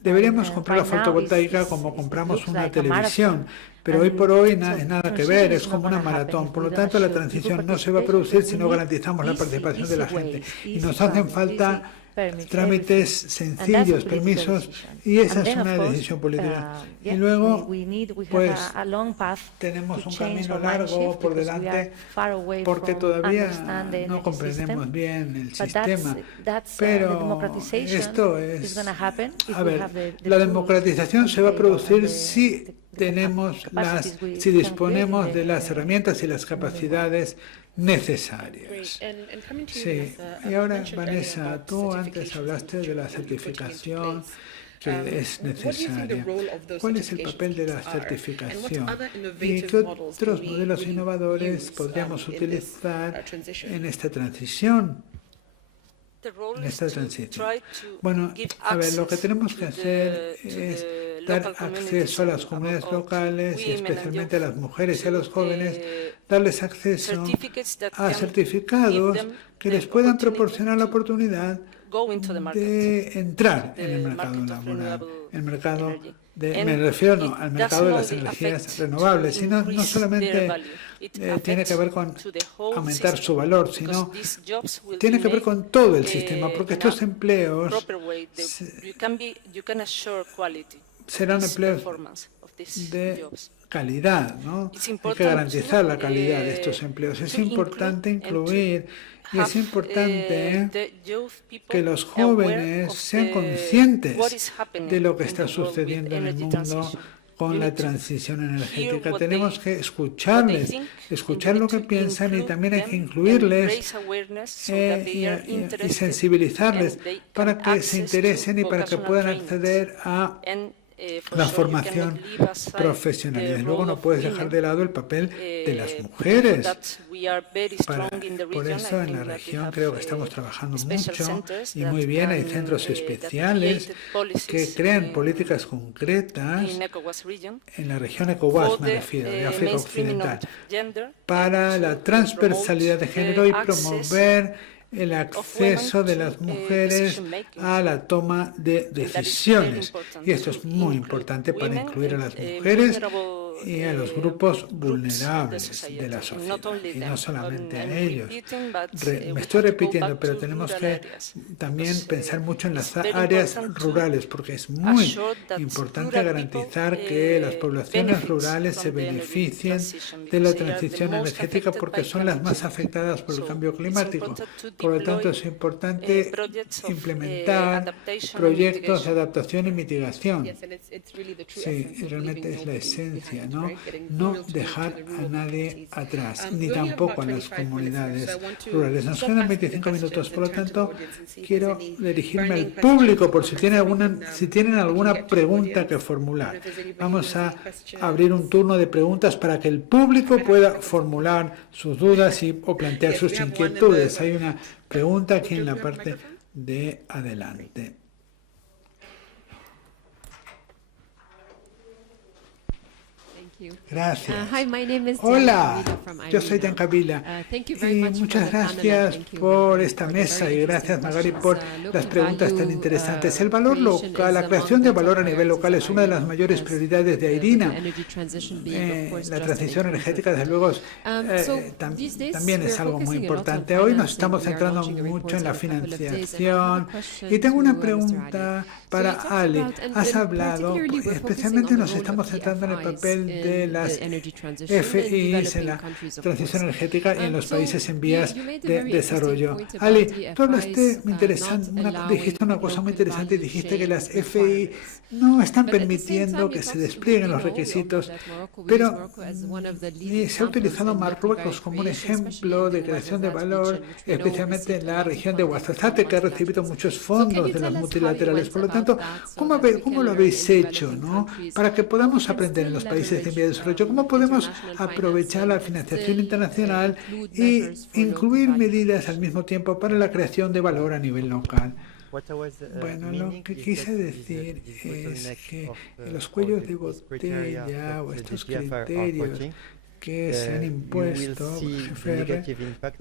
Deberíamos comprar la fotovoltaica como compramos una televisión, pero hoy por hoy es nada que ver, es como una maratón. Por lo tanto, la transición no se va a producir si no garantizamos la participación de la gente. Y nos hacen falta trámites sencillos, permisos, y esa es una decisión política. Y luego, pues, tenemos un camino largo por delante porque todavía no comprendemos bien el sistema. Pero esto es... A ver, la democratización se va a producir si disponemos de las herramientas y las capacidades necesarias. Sí, y ahora, Vanessa, tú antes hablaste de la certificación que es necesaria. ¿Cuál es el papel de la certificación? ¿Y qué otros modelos innovadores podríamos utilizar en esta transición? Bueno, a ver, lo que tenemos que hacer es dar acceso a las comunidades locales y especialmente a las mujeres y a los jóvenes, darles acceso a certificados que les puedan proporcionar la oportunidad de entrar en el mercado laboral. Me refiero al mercado de las energías renovables, sino no solamente tiene que ver con aumentar su valor, sino tiene que ver con todo el sistema, porque estos empleos serán empleos de calidad, ¿no? Hay que garantizar la calidad de estos empleos. Es importante incluir Y es importante que los jóvenes sean conscientes de lo que está sucediendo en el mundo con la transición energética. Tenemos que escucharles, escuchar lo que piensan y también hay que incluirles y sensibilizarles para que se interesen y para que puedan acceder a la formación profesional. Y desde luego no puedes dejar de lado el papel de las mujeres. Por eso en la región creo que estamos trabajando mucho y muy bien. Hay centros especiales que crean políticas concretas en la región ECOWAS, me refiero, de África Occidental, para la transversalidad de género y promover el acceso de las mujeres a la toma de decisiones. Y esto es muy importante para incluir a las mujeres y a los grupos vulnerables de la sociedad, y no solamente a ellos. Me estoy repitiendo, pero tenemos que también pensar mucho en las áreas rurales, porque es muy importante garantizar que las poblaciones rurales se beneficien de la transición energética porque son las más afectadas por el cambio climático. Por lo tanto, es importante implementar proyectos de adaptación y mitigación. Sí, realmente es la esencia, no dejar a nadie atrás, ni tampoco a las comunidades rurales. Nos quedan 25 minutos, por lo tanto, quiero dirigirme al público por si tienen alguna pregunta que formular. Vamos a abrir un turno de preguntas para que el público pueda formular sus dudas o plantear sus inquietudes. Hay una pregunta aquí en la parte de adelante. Gracias. Hola, yo soy Tancavila y muchas gracias por esta mesa y gracias, Magali, por las preguntas tan interesantes. El valor local, la creación de valor a nivel local es una de las mayores prioridades de IRENA. La transición energética, desde luego, también es algo muy importante. Hoy nos estamos centrando mucho en la financiación y tengo una pregunta para Ali. Has hablado, especialmente nos estamos centrando en el papel de las FIs en la transición energética y en los países en vías de desarrollo. Ali, tú hablaste dijiste una cosa muy interesante y dijiste que las FI no están permitiendo que se desplieguen los requisitos, pero se ha utilizado Marruecos como un ejemplo de creación de valor, especialmente en la región de Ouarzazate, que ha recibido muchos fondos de los multilaterales. Por lo tanto, ¿cómo lo habéis hecho, para que podamos aprender en los países en vías de desarrollo? ¿Cómo podemos aprovechar la financiación internacional y incluir medidas al mismo tiempo para la creación de valor a nivel local? Bueno, lo que quise decir es que los cuellos de botella o estos criterios que se han impuesto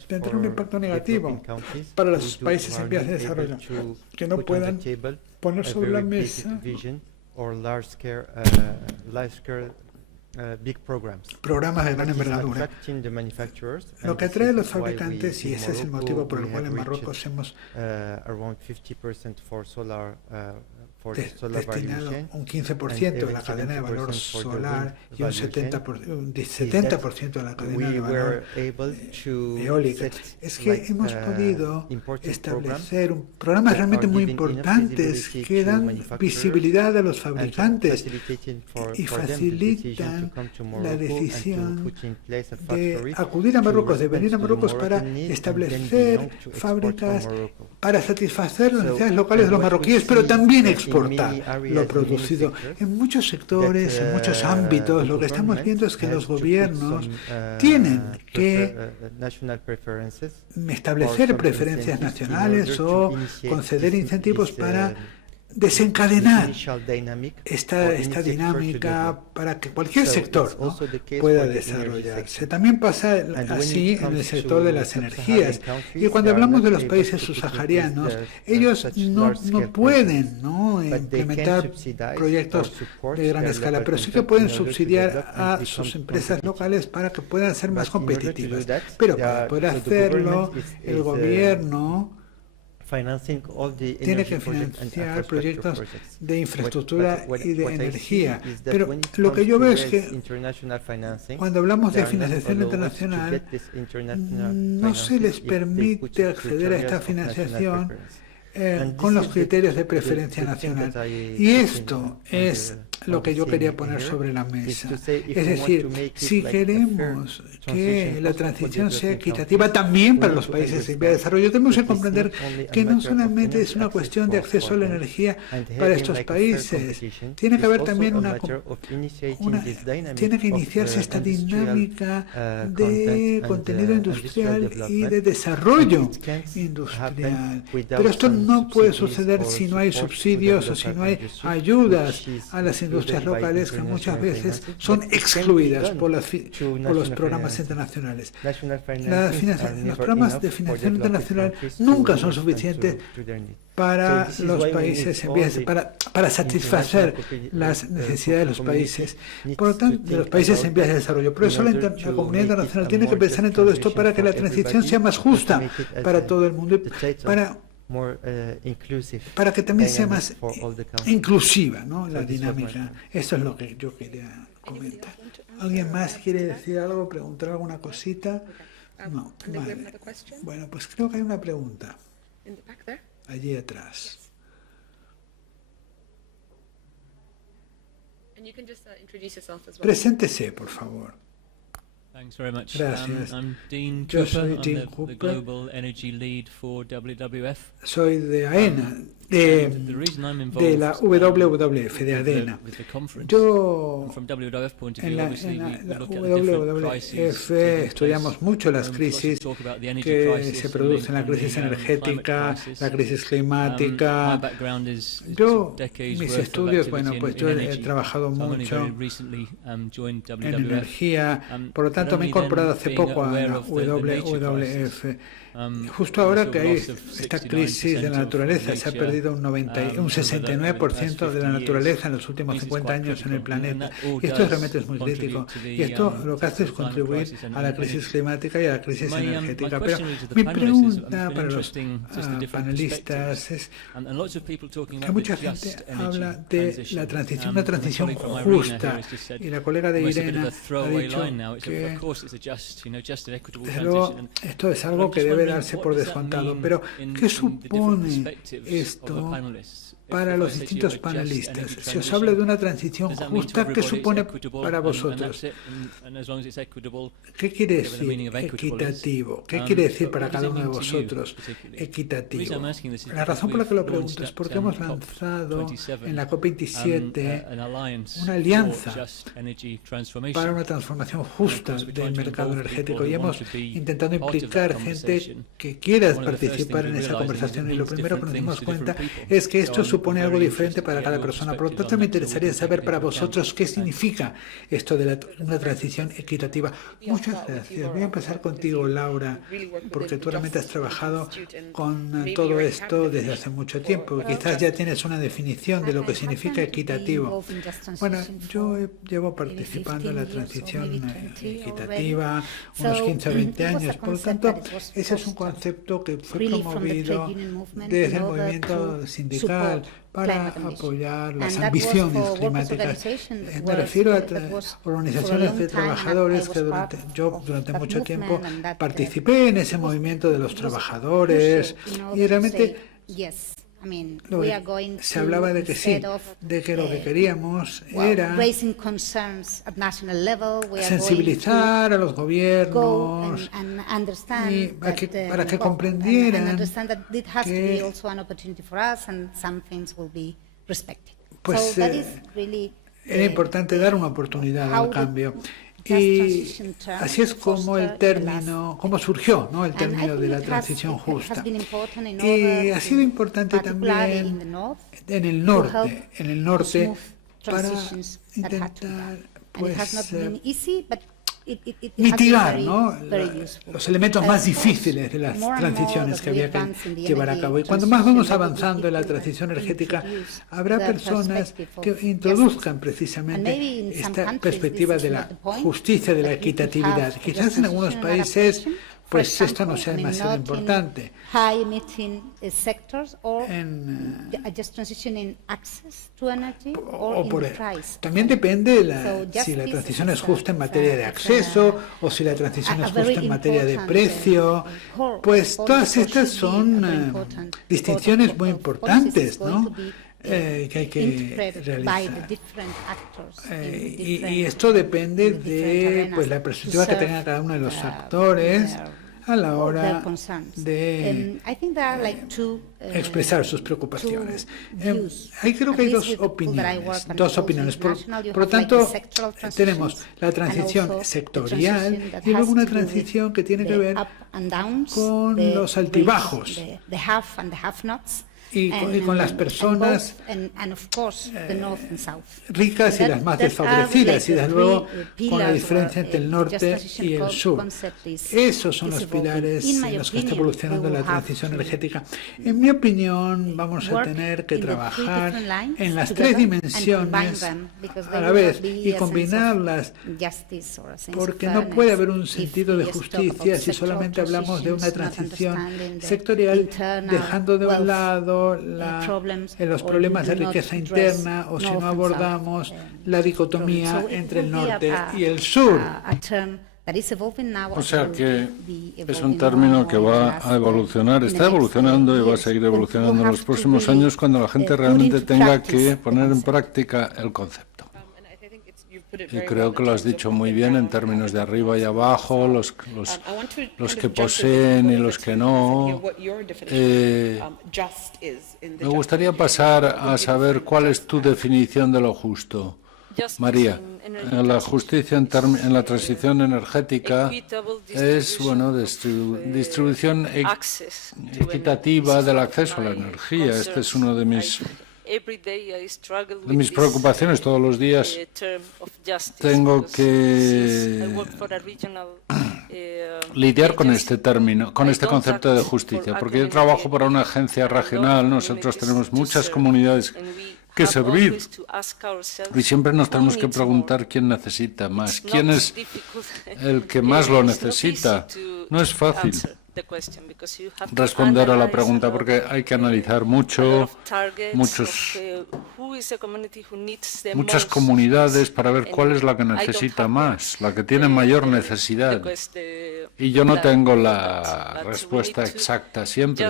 tendrán un impacto negativo para los países en vías de desarrollo, que no puedan poner sobre la mesa programas de gran envergadura. Lo que atrae a los fabricantes, y ese es el motivo por el cual en Marruecos hemos destinado un 15% de la cadena de valor solar y un 70% de la cadena de valor eólica. Es que hemos podido establecer programas realmente muy importantes que dan visibilidad a los fabricantes y facilitan la decisión de acudir a Marruecos, de venir a Marruecos para establecer fábricas para satisfacer las necesidades locales de los marroquíes, pero también exportar lo producido. En muchos sectores, en muchos ámbitos, lo que estamos viendo es que los gobiernos tienen que establecer preferencias nacionales o conceder incentivos para desencadenar esta dinámica para que cualquier sector pueda desarrollarse. También pasa así en el sector de las energías. Y cuando hablamos de los países subsaharianos, ellos no pueden implementar proyectos de gran escala, pero sí que pueden subsidiar a sus empresas locales para que puedan ser más competitivas. Pero para poder hacerlo, el gobierno tiene que financiar proyectos de infraestructura y de energía. Pero lo que yo veo es que cuando hablamos de financiación internacional, no se les permite acceder a esta financiación con los criterios de preferencia nacional. Y esto es lo que yo quería poner sobre la mesa. Es decir, si queremos que la transición sea equitativa también para los países en vía de desarrollo, tenemos que comprender que no solamente es una cuestión de acceso a la energía para estos países, tiene que haber también tiene que iniciarse esta dinámica de contenido industrial y de desarrollo industrial. Pero esto no puede suceder si no hay subsidios o si no hay ayudas a las industrias locales, que muchas veces son excluidas por los programas internacionales. Los programas de financiación internacional nunca son suficientes para los países en vías para satisfacer las necesidades de los países, por lo tanto, de los países en vías de desarrollo. Por eso la comunidad internacional tiene que pensar en todo esto para que la transición sea más justa para todo el mundo y para que también sea más inclusiva, ¿no?, la dinámica. Eso es lo que yo quería comentar. ¿Alguien más quiere decir algo, preguntar alguna cosita? No, vale. Bueno, pues creo que hay una pregunta allí atrás. Preséntese, por favor. Thanks very much. Gracias. I'm Dean Yo Cooper. soy I'm Dean the Cooper. Global Energy Lead for WWF. Soy de AENA, de la WWF, de ADENA. Yo, en la WWF estudiamos mucho las crisis que se producen, la crisis energética, la crisis climática. Yo, mis estudios, bueno, pues yo he trabajado mucho en energía, por lo tanto me he incorporado hace poco a la WWF. Justo ahora que hay esta crisis de la naturaleza, se ha perdido un 69% de la naturaleza en los últimos 50 años en el planeta. Y esto realmente es muy crítico. Y esto lo que hace es contribuir a la crisis climática y a la crisis energética. Pero mi pregunta para los panelistas es que mucha gente habla de la transición, una transición justa. Y la colega de Irena ha dicho que desde luego esto es algo que debe darse por descontado, pero ¿qué supone esto para los distintos panelistas? Si os hablo de una transición justa, ¿qué supone para vosotros? ¿Qué quiere decir equitativo? ¿Qué quiere decir para cada uno de vosotros equitativo? La razón por la que lo pregunto es porque hemos lanzado en la COP27 una alianza para una transformación justa del mercado energético y hemos intentado implicar gente que quiera participar en esa conversación, y lo primero que nos dimos cuenta es que esto supone algo diferente para cada persona. Por lo tanto, me interesaría saber para vosotros qué significa esto de una transición equitativa. Muchas gracias. Voy a empezar contigo, Laura, porque tú realmente has trabajado con todo esto desde hace mucho tiempo. Quizás ya tienes una definición de lo que significa equitativo. Bueno, yo llevo participando en la transición equitativa unos 15 o 20 años. Por lo tanto, ese es un concepto que fue promovido desde el movimiento sindical para apoyar las ambiciones climáticas. Me refiero a organizaciones de trabajadores que durante mucho tiempo participé en ese movimiento de los trabajadores y realmente se hablaba de que sí, de que lo que queríamos era sensibilizar a los gobiernos y para que comprendieran que pues era importante dar una oportunidad al cambio. Y así es como cómo surgió, ¿no?, el término de la transición justa. Y ha sido importante también en el norte, para intentar mitigar, ¿no?, los elementos más difíciles de las transiciones que había que llevar a cabo. Y cuando más vamos avanzando en la transición energética, habrá personas que introduzcan precisamente esta perspectiva de la justicia, de la equitatividad. Quizás en algunos países pues esto no sea demasiado importante. También depende si la transición es justa en materia de acceso o si la transición es justa en materia de precio. Pues todas estas son distinciones muy importantes, ¿no? Que hay que realizar. Y esto depende de pues, la perspectiva que tenga cada uno de los actores a la hora de expresar sus preocupaciones. Creo que hay dos opiniones. Por lo tanto, tenemos la transición sectorial y luego una transición que tiene que ver con los altibajos y con las personas ricas y las más desfavorecidas, y desde luego con la diferencia entre el norte y el sur. Esos son los pilares en los que está evolucionando la transición energética. En mi opinión, vamos a tener que trabajar en las tres dimensiones a la vez y combinarlas, porque no puede haber un sentido de justicia si solamente hablamos de una transición sectorial, dejando de un lado los problemas de riqueza interna, o si no abordamos la dicotomía entre el norte y el sur. O sea que es un término que va a evolucionar, está evolucionando y va a seguir evolucionando en los próximos años cuando la gente realmente tenga que poner en práctica el concepto. Y creo que lo has dicho muy bien en términos de arriba y abajo, los que poseen y los que no. Me gustaría pasar a saber cuál es tu definición de lo justo. María, la justicia en la transición energética es, bueno, distribución equitativa del acceso a la energía. Este es uno de mis preocupaciones. Todos los días tengo que lidiar con este término, con este concepto de justicia, porque yo trabajo para una agencia regional, nosotros tenemos muchas comunidades que servir y siempre nos tenemos que preguntar quién necesita más, quién es el que más lo necesita. No es fácil responder a la pregunta porque hay que analizar muchas comunidades para ver cuál es la que necesita más, la que tiene mayor necesidad. Y yo no tengo la respuesta exacta siempre,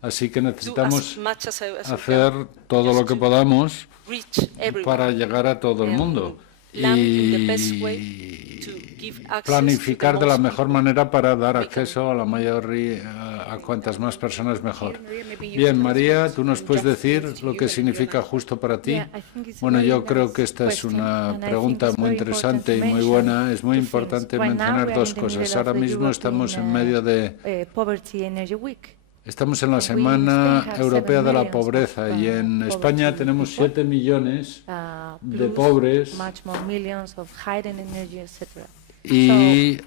así que necesitamos hacer todo lo que podamos para llegar a todo el mundo y planificar de la mejor manera para dar acceso a a cuantas más personas mejor. Bien, María, ¿tú nos puedes decir lo que significa justo para ti? Bueno, yo creo que esta es una pregunta muy interesante y muy buena. Es muy importante mencionar dos cosas. Ahora mismo estamos en medio de Estamos en la Semana Europea de la Pobreza y en España tenemos 7 millones de pobres y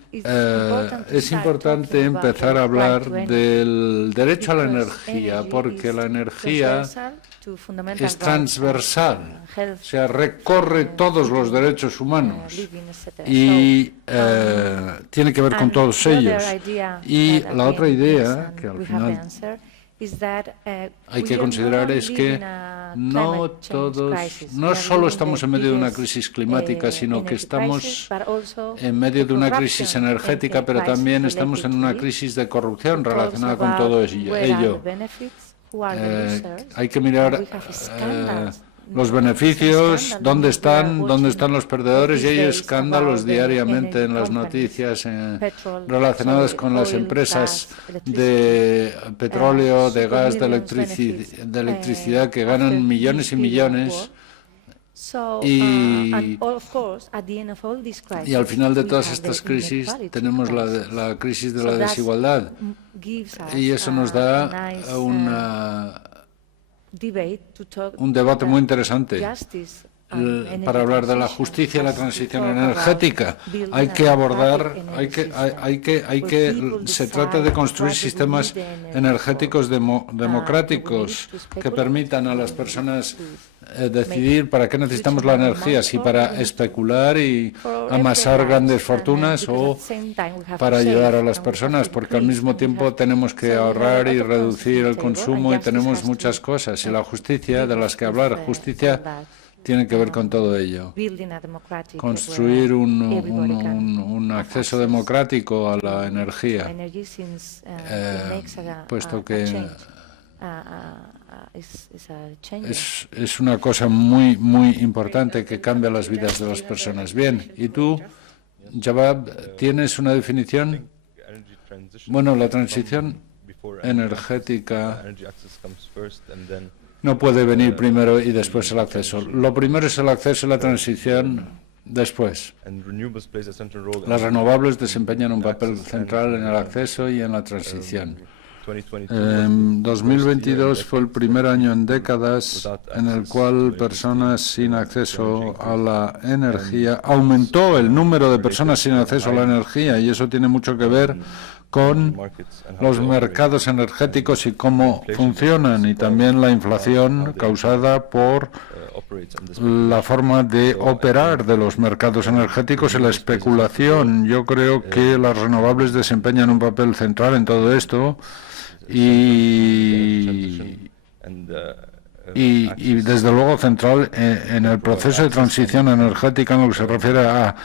es importante empezar a hablar del derecho a la energía, porque la energía es transversal, o sea, recorre todos los derechos humanos y tiene que ver con todos ellos. Y la otra idea que al final hay que considerar es que no solo estamos en medio de una crisis climática, sino que estamos en medio de una crisis energética, pero también estamos en una crisis de corrupción relacionada con todo ello. Hay que mirar los beneficios, dónde están los perdedores, y hay escándalos diariamente en las noticias relacionadas con las empresas de petróleo, de gas, de electricidad que ganan millones y millones. Y al final de todas estas crisis tenemos la crisis de la desigualdad, y eso nos da un debate muy interesante para hablar de la justicia y la transición energética. Hay que abordar, se trata de construir sistemas energéticos democráticos que permitan a las personas decidir para qué necesitamos la energía, si para especular y amasar grandes fortunas o para ayudar a las personas, porque al mismo tiempo tenemos que ahorrar y reducir el consumo y tenemos muchas cosas. Y la justicia, de las que hablar, justicia tiene que ver con todo ello. Construir un acceso democrático a la energía, puesto que es una cosa muy, muy importante que cambia las vidas de las personas. Bien, ¿y tú, Jawad, tienes una definición? Bueno, la transición energética no puede venir primero y después el acceso. Lo primero es el acceso y la transición después. Las renovables desempeñan un papel central en el acceso y en la transición. 2022 fue el primer año en décadas en el cual personas sin acceso a la energía, aumentó el número de personas sin acceso a la energía, y eso tiene mucho que ver con los mercados energéticos y cómo funcionan, y también la inflación causada por la forma de operar de los mercados energéticos y la especulación. Yo creo que las renovables desempeñan un papel central en todo esto y desde luego central en el proceso de transición energética en lo que se refiere a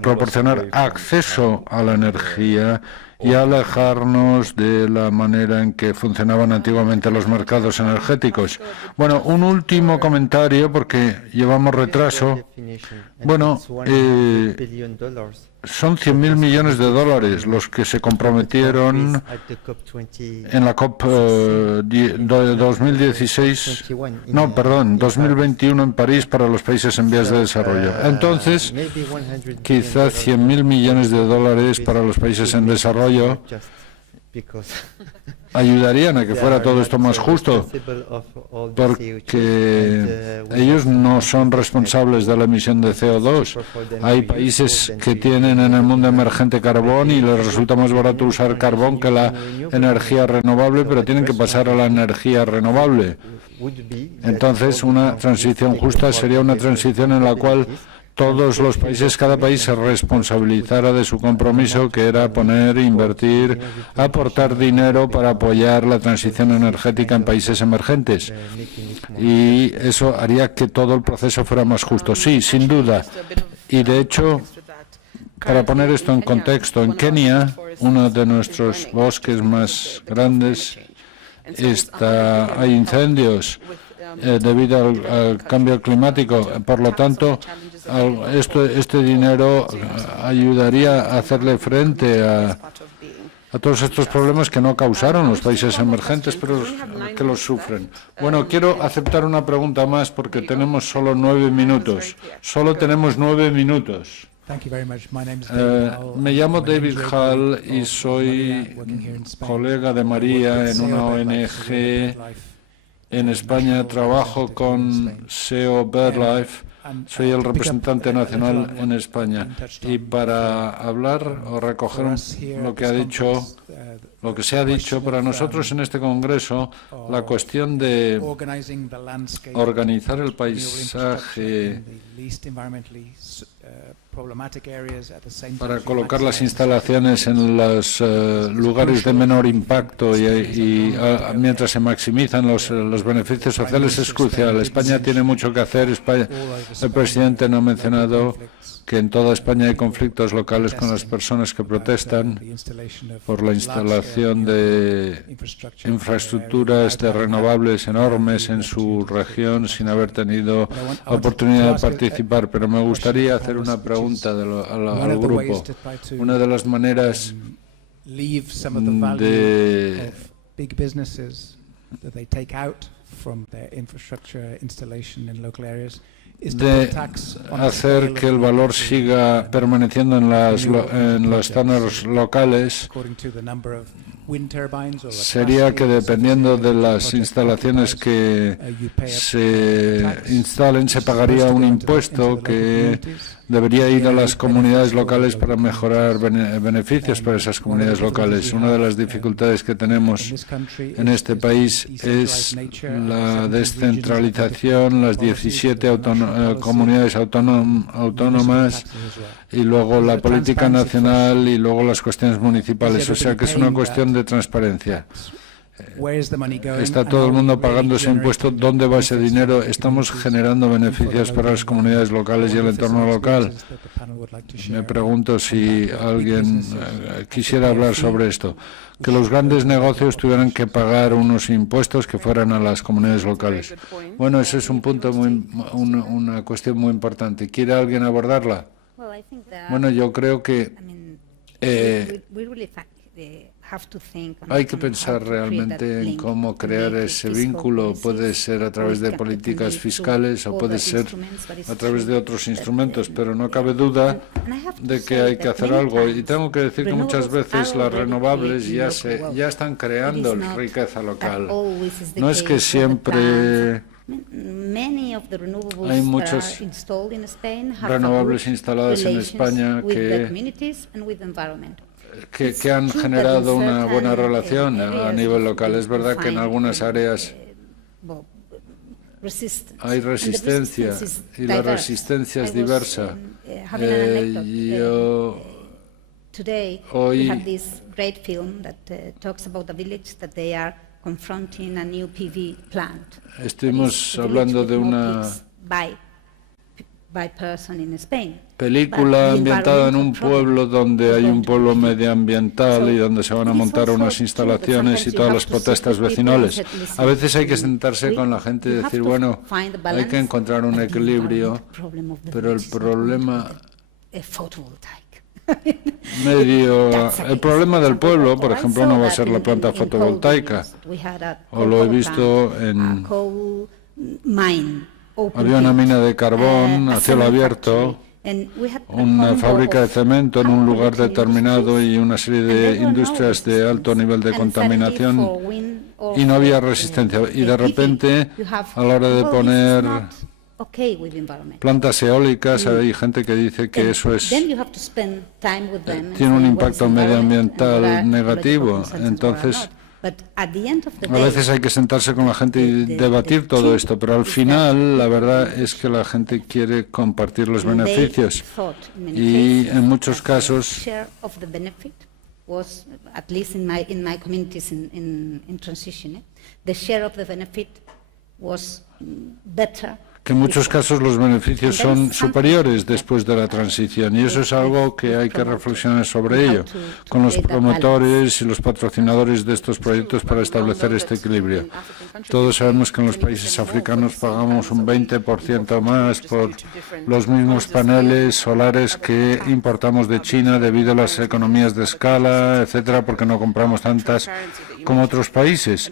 proporcionar acceso a la energía y alejarnos de la manera en que funcionaban antiguamente los mercados energéticos. Bueno, un último comentario, porque llevamos retraso. Bueno, son 100.000 millones de dólares los que se comprometieron en la COP 2021 en París para los países en vías de desarrollo. Entonces, quizás 100.000 millones de dólares para los países en desarrollo ayudarían a que fuera todo esto más justo, porque ellos no son responsables de la emisión de CO2. Hay países que tienen en el mundo emergente carbón y les resulta más barato usar carbón que la energía renovable, pero tienen que pasar a la energía renovable. Entonces, una transición justa sería una transición en la cual todos los países, cada país se responsabilizara de su compromiso, que era poner, invertir, aportar dinero para apoyar la transición energética en países emergentes. Y eso haría que todo el proceso fuera más justo. Sí, sin duda. Y de hecho, para poner esto en contexto, en Kenia, uno de nuestros bosques más grandes, hay incendios debido al cambio climático. Por lo tanto, este dinero ayudaría a hacerle frente a todos estos problemas que no causaron los países emergentes, pero que los sufren. Bueno, quiero aceptar una pregunta más porque tenemos solo 9 minutos. Solo tenemos 9 minutos. Me llamo David Hall y soy colega de María en una ONG en España. Trabajo con SEO BirdLife. Soy el representante nacional en España. Y para hablar o recoger lo que se ha dicho para nosotros en este congreso, la cuestión de organizar el paisaje para colocar las instalaciones en los lugares de menor impacto y mientras se maximizan los beneficios sociales es crucial. España tiene mucho que hacer. El presidente no ha mencionado que en toda España hay conflictos locales con las personas que protestan por la instalación de infraestructuras de renovables enormes en su región sin haber tenido oportunidad de participar. Pero me gustaría hacer una pregunta al grupo. Una de las maneras de de hacer que el valor siga permaneciendo en las zonas locales sería que, dependiendo de las instalaciones que se instalen, se pagaría un impuesto que debería ir a las comunidades locales para mejorar beneficios para esas comunidades locales. Una de las dificultades que tenemos en este país es la descentralización, las 17 comunidades autónomas y luego la política nacional y luego las cuestiones municipales. O sea que es una cuestión de transparencia. Está todo el mundo pagando ese impuesto. ¿Dónde va ese dinero? ¿Estamos generando beneficios para las comunidades locales y el entorno local? Me pregunto si alguien quisiera hablar sobre esto. Que los grandes negocios tuvieran que pagar unos impuestos que fueran a las comunidades locales. Bueno, ese es un punto una cuestión muy importante. ¿Quiere alguien abordarla? Bueno, yo creo que hay que pensar realmente en cómo crear ese vínculo. Puede ser a través de políticas fiscales o puede ser a través de otros instrumentos, pero no cabe duda de que hay que hacer algo. Y tengo que decir que muchas veces las renovables ya están creando riqueza local. No es que siempre hay muchos renovables instaladas en España que han generado una buena relación a nivel local. Es verdad que en algunas áreas hay resistencia y la resistencia es diversa. Yo hoy estuvimos hablando de una película ambientada en un pueblo donde hay un pueblo medioambiental y donde se van a montar unas instalaciones y todas las protestas vecinales. A veces hay que sentarse con la gente y decir, bueno, hay que encontrar un equilibrio, pero el problema el problema del pueblo, por ejemplo, no va a ser la planta fotovoltaica. O lo he visto en... Había una mina de carbón a cielo abierto, una fábrica de cemento en un lugar determinado y una serie de industrias de alto nivel de contaminación y no había resistencia. Y de repente, a la hora de poner plantas eólicas, hay gente que dice que eso tiene un impacto medioambiental negativo. Entonces, a veces hay que sentarse con la gente y debatir todo esto, pero al final la verdad es que la gente quiere compartir los beneficios y en muchos casos que en muchos casos los beneficios son superiores después de la transición y eso es algo que hay que reflexionar sobre ello con los promotores y los patrocinadores de estos proyectos para establecer este equilibrio. Todos sabemos que en los países africanos pagamos un 20% más por los mismos paneles solares que importamos de China debido a las economías de escala, etcétera, porque no compramos tantas como otros países.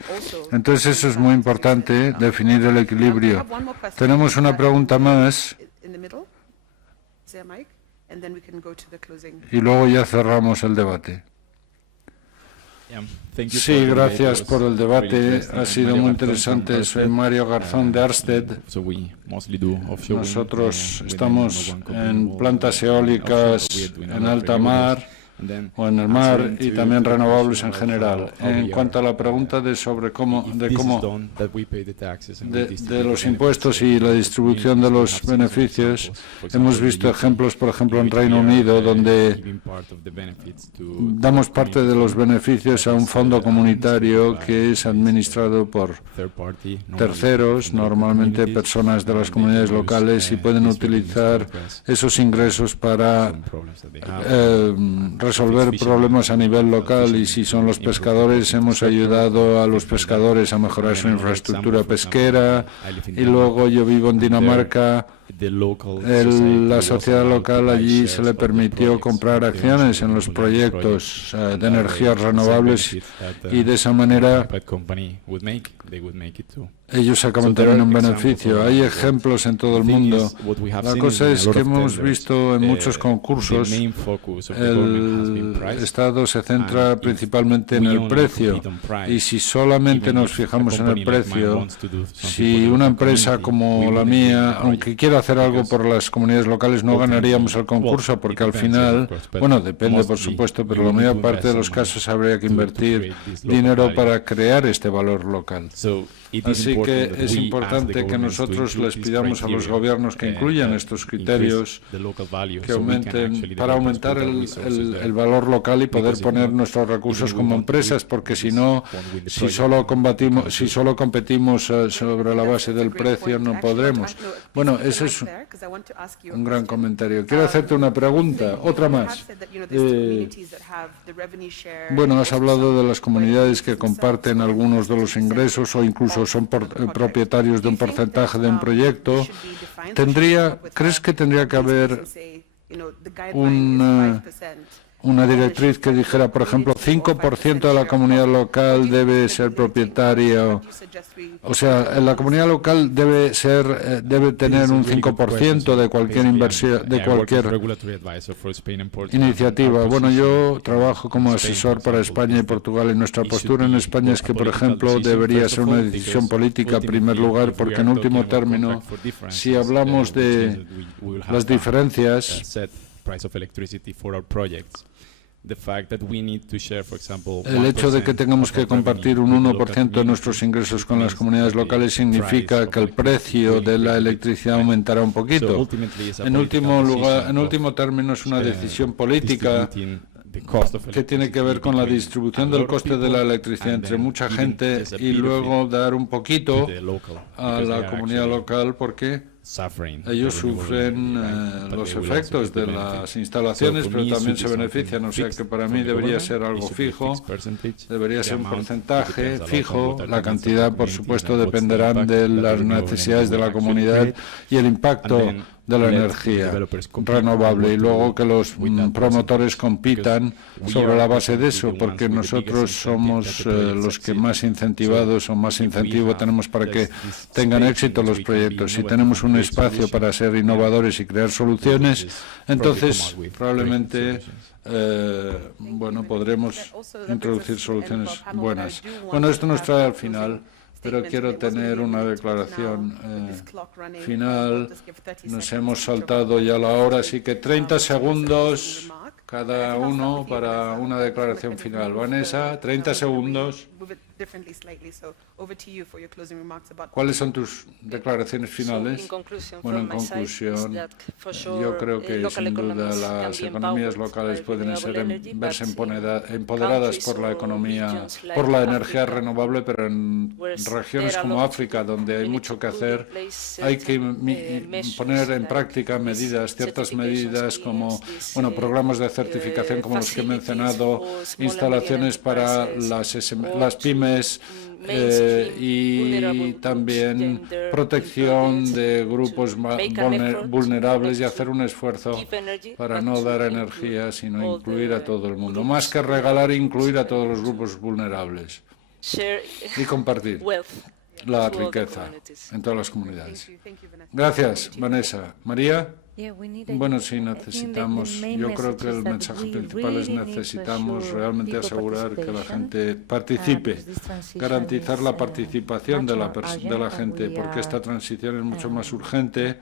Entonces eso es muy importante, definir el equilibrio. Tenemos una pregunta más y luego ya cerramos el debate. Sí, gracias por el debate. Ha sido muy interesante. Soy Mario Garzón de Arsted. Nosotros estamos en plantas eólicas en alta mar o en el mar y también renovables en general. En cuanto a la pregunta de los impuestos y la distribución de los beneficios, hemos visto ejemplos, por ejemplo, en Reino Unido, donde damos parte de los beneficios a un fondo comunitario que es administrado por terceros, normalmente personas de las comunidades locales, y pueden utilizar esos ingresos para resolver problemas a nivel local. Y si son los pescadores, hemos ayudado a los pescadores a mejorar su infraestructura pesquera. Y luego yo vivo en Dinamarca la sociedad local allí se le permitió comprar acciones en los proyectos de energías renovables y de esa manera ellos acaban teniendo un beneficio. Hay ejemplos en todo el mundo. La cosa es que hemos visto en muchos concursos el Estado se centra principalmente en el precio, y si solamente nos fijamos en el precio, si una empresa como la mía, aunque quiera hacer algo por las comunidades locales, no ganaríamos el concurso, porque al final, bueno, depende por supuesto, pero la mayor parte de los casos habría que invertir dinero para crear este valor local. Así que es importante que nosotros les pidamos a los gobiernos que incluyan estos criterios, que aumenten, para aumentar el valor local y poder poner nuestros recursos como empresas, porque si no, si solo competimos sobre la base del precio, no podremos. Bueno, ese es un gran comentario. Quiero hacerte una pregunta, otra más. Bueno, has hablado de las comunidades que comparten algunos de los ingresos o incluso son propietarios de un porcentaje de un proyecto. ¿Crees que tendría que haber una directriz que dijera, por ejemplo, 5% de la comunidad local debe ser propietario? O sea, la comunidad local debe tener un 5% de cualquier inversión, de cualquier iniciativa. Bueno, yo trabajo como asesor para España y Portugal, y nuestra postura en España es que, por ejemplo, debería ser una decisión política en primer lugar, porque en último término, si hablamos de las diferencias, el hecho de que tengamos que compartir un 1% de nuestros ingresos con las comunidades locales significa que el precio de la electricidad aumentará un poquito. En último término, es una decisión política que tiene que ver con la distribución del coste de la electricidad entre mucha gente y luego dar un poquito a la comunidad local, porque ellos sufren los efectos de las instalaciones, pero también se benefician. O sea que para mí debería ser algo fijo, debería ser un porcentaje fijo. La cantidad, por supuesto, dependerán de las necesidades de la comunidad y el impacto de la energía renovable, y luego que los promotores compitan sobre la base de eso, porque nosotros somos los que más incentivados o más incentivo tenemos para que tengan éxito los proyectos. Si tenemos un espacio para ser innovadores y crear soluciones, entonces probablemente podremos introducir soluciones buenas. Bueno, esto nos trae al final, pero quiero tener una declaración final. Nos hemos saltado ya la hora, así que 30 segundos cada uno para una declaración final. Vanessa, 30 segundos. ¿Cuáles son tus declaraciones finales? Bueno, en conclusión, yo creo que sin duda las economías locales pueden verse empoderadas por la economía, por la energía renovable, pero en regiones como África, donde hay mucho que hacer, hay que poner en práctica ciertas medidas como, programas de certificación como los que he mencionado, instalaciones para las pymes, y también protección de grupos vulnerables, y hacer un esfuerzo para no dar energía, sino incluir a todo el mundo. Más que regalar, incluir a todos los grupos vulnerables y compartir la riqueza en todas las comunidades. Gracias, Vanessa. María. Bueno, sí, necesitamos, yo creo que el mensaje principal es necesitamos realmente asegurar que la gente participe, garantizar la participación de la gente, porque esta transición es mucho más urgente,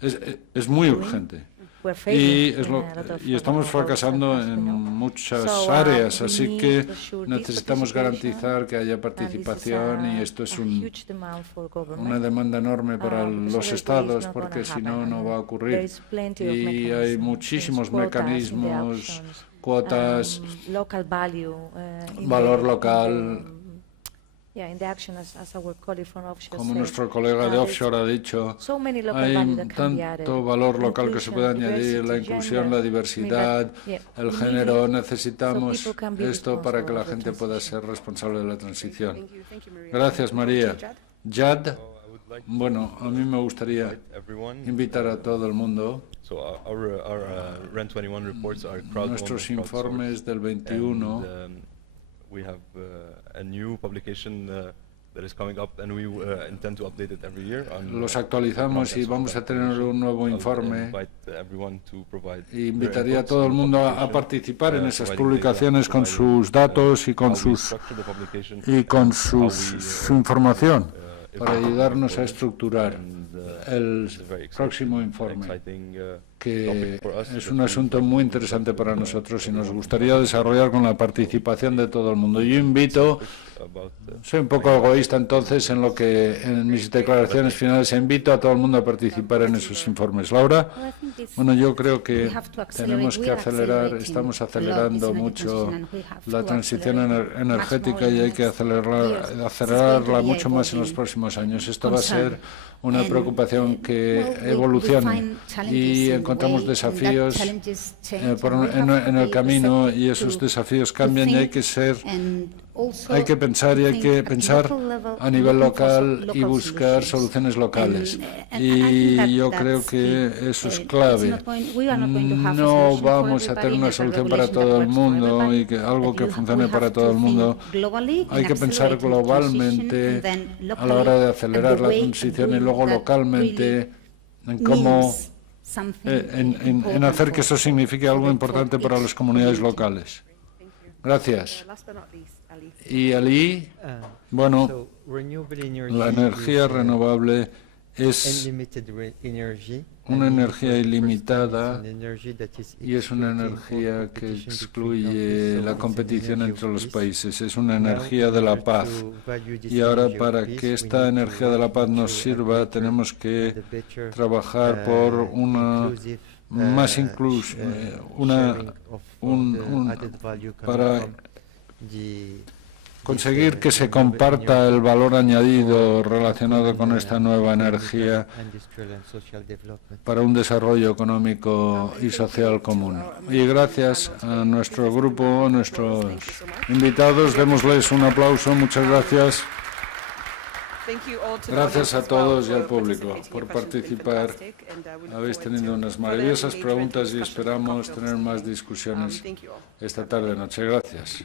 es muy urgente. Y estamos fracasando en muchas áreas, así que necesitamos garantizar que haya participación, y esto es una demanda enorme para los estados, porque si no, no va a ocurrir. Y hay muchísimos mecanismos, cuotas, valor local. Como nuestro colega de offshore ha dicho, hay tanto valor local que se puede añadir, la inclusión, la diversidad, el género. Necesitamos esto para que la gente pueda ser responsable de la transición. Gracias, María. Jad. Bueno, a mí me gustaría invitar a todo el mundo. Nuestros informes del 21 los actualizamos y vamos a tener un nuevo informe. Invitaría a todo el mundo a participar en esas publicaciones con sus datos y con su información para ayudarnos a estructurar el próximo informe, que es un asunto muy interesante para nosotros y nos gustaría desarrollar con la participación de todo el mundo. Yo invito, soy un poco egoísta entonces en mis declaraciones finales, invito a todo el mundo a participar en esos informes. Laura, bueno, yo creo que tenemos que acelerar, estamos acelerando mucho la transición energética y hay que acelerarla mucho más en los próximos años. Esto va a ser una preocupación que evolucione y encontramos desafíos en el camino y esos desafíos cambian y hay que pensar a nivel local y buscar soluciones locales. Y yo creo que eso es clave. No vamos a tener una solución para todo el mundo y algo que funcione para todo el mundo. Hay que pensar globalmente a la hora de acelerar la transición y luego localmente en cómo en hacer que eso signifique algo importante para las comunidades locales. Gracias. Y Ali, bueno, la energía renovable es una energía ilimitada y es una energía que excluye la competición entre los países. Es una energía de la paz. Y ahora, para que esta energía de la paz nos sirva, tenemos que trabajar por una más para conseguir que se comparta el valor añadido relacionado con esta nueva energía para un desarrollo económico y social común. Y gracias a nuestro grupo, a nuestros invitados, démosles un aplauso. Muchas gracias. Gracias a todos y al público por participar. Habéis tenido unas maravillosas preguntas y esperamos tener más discusiones esta tarde-noche. Gracias.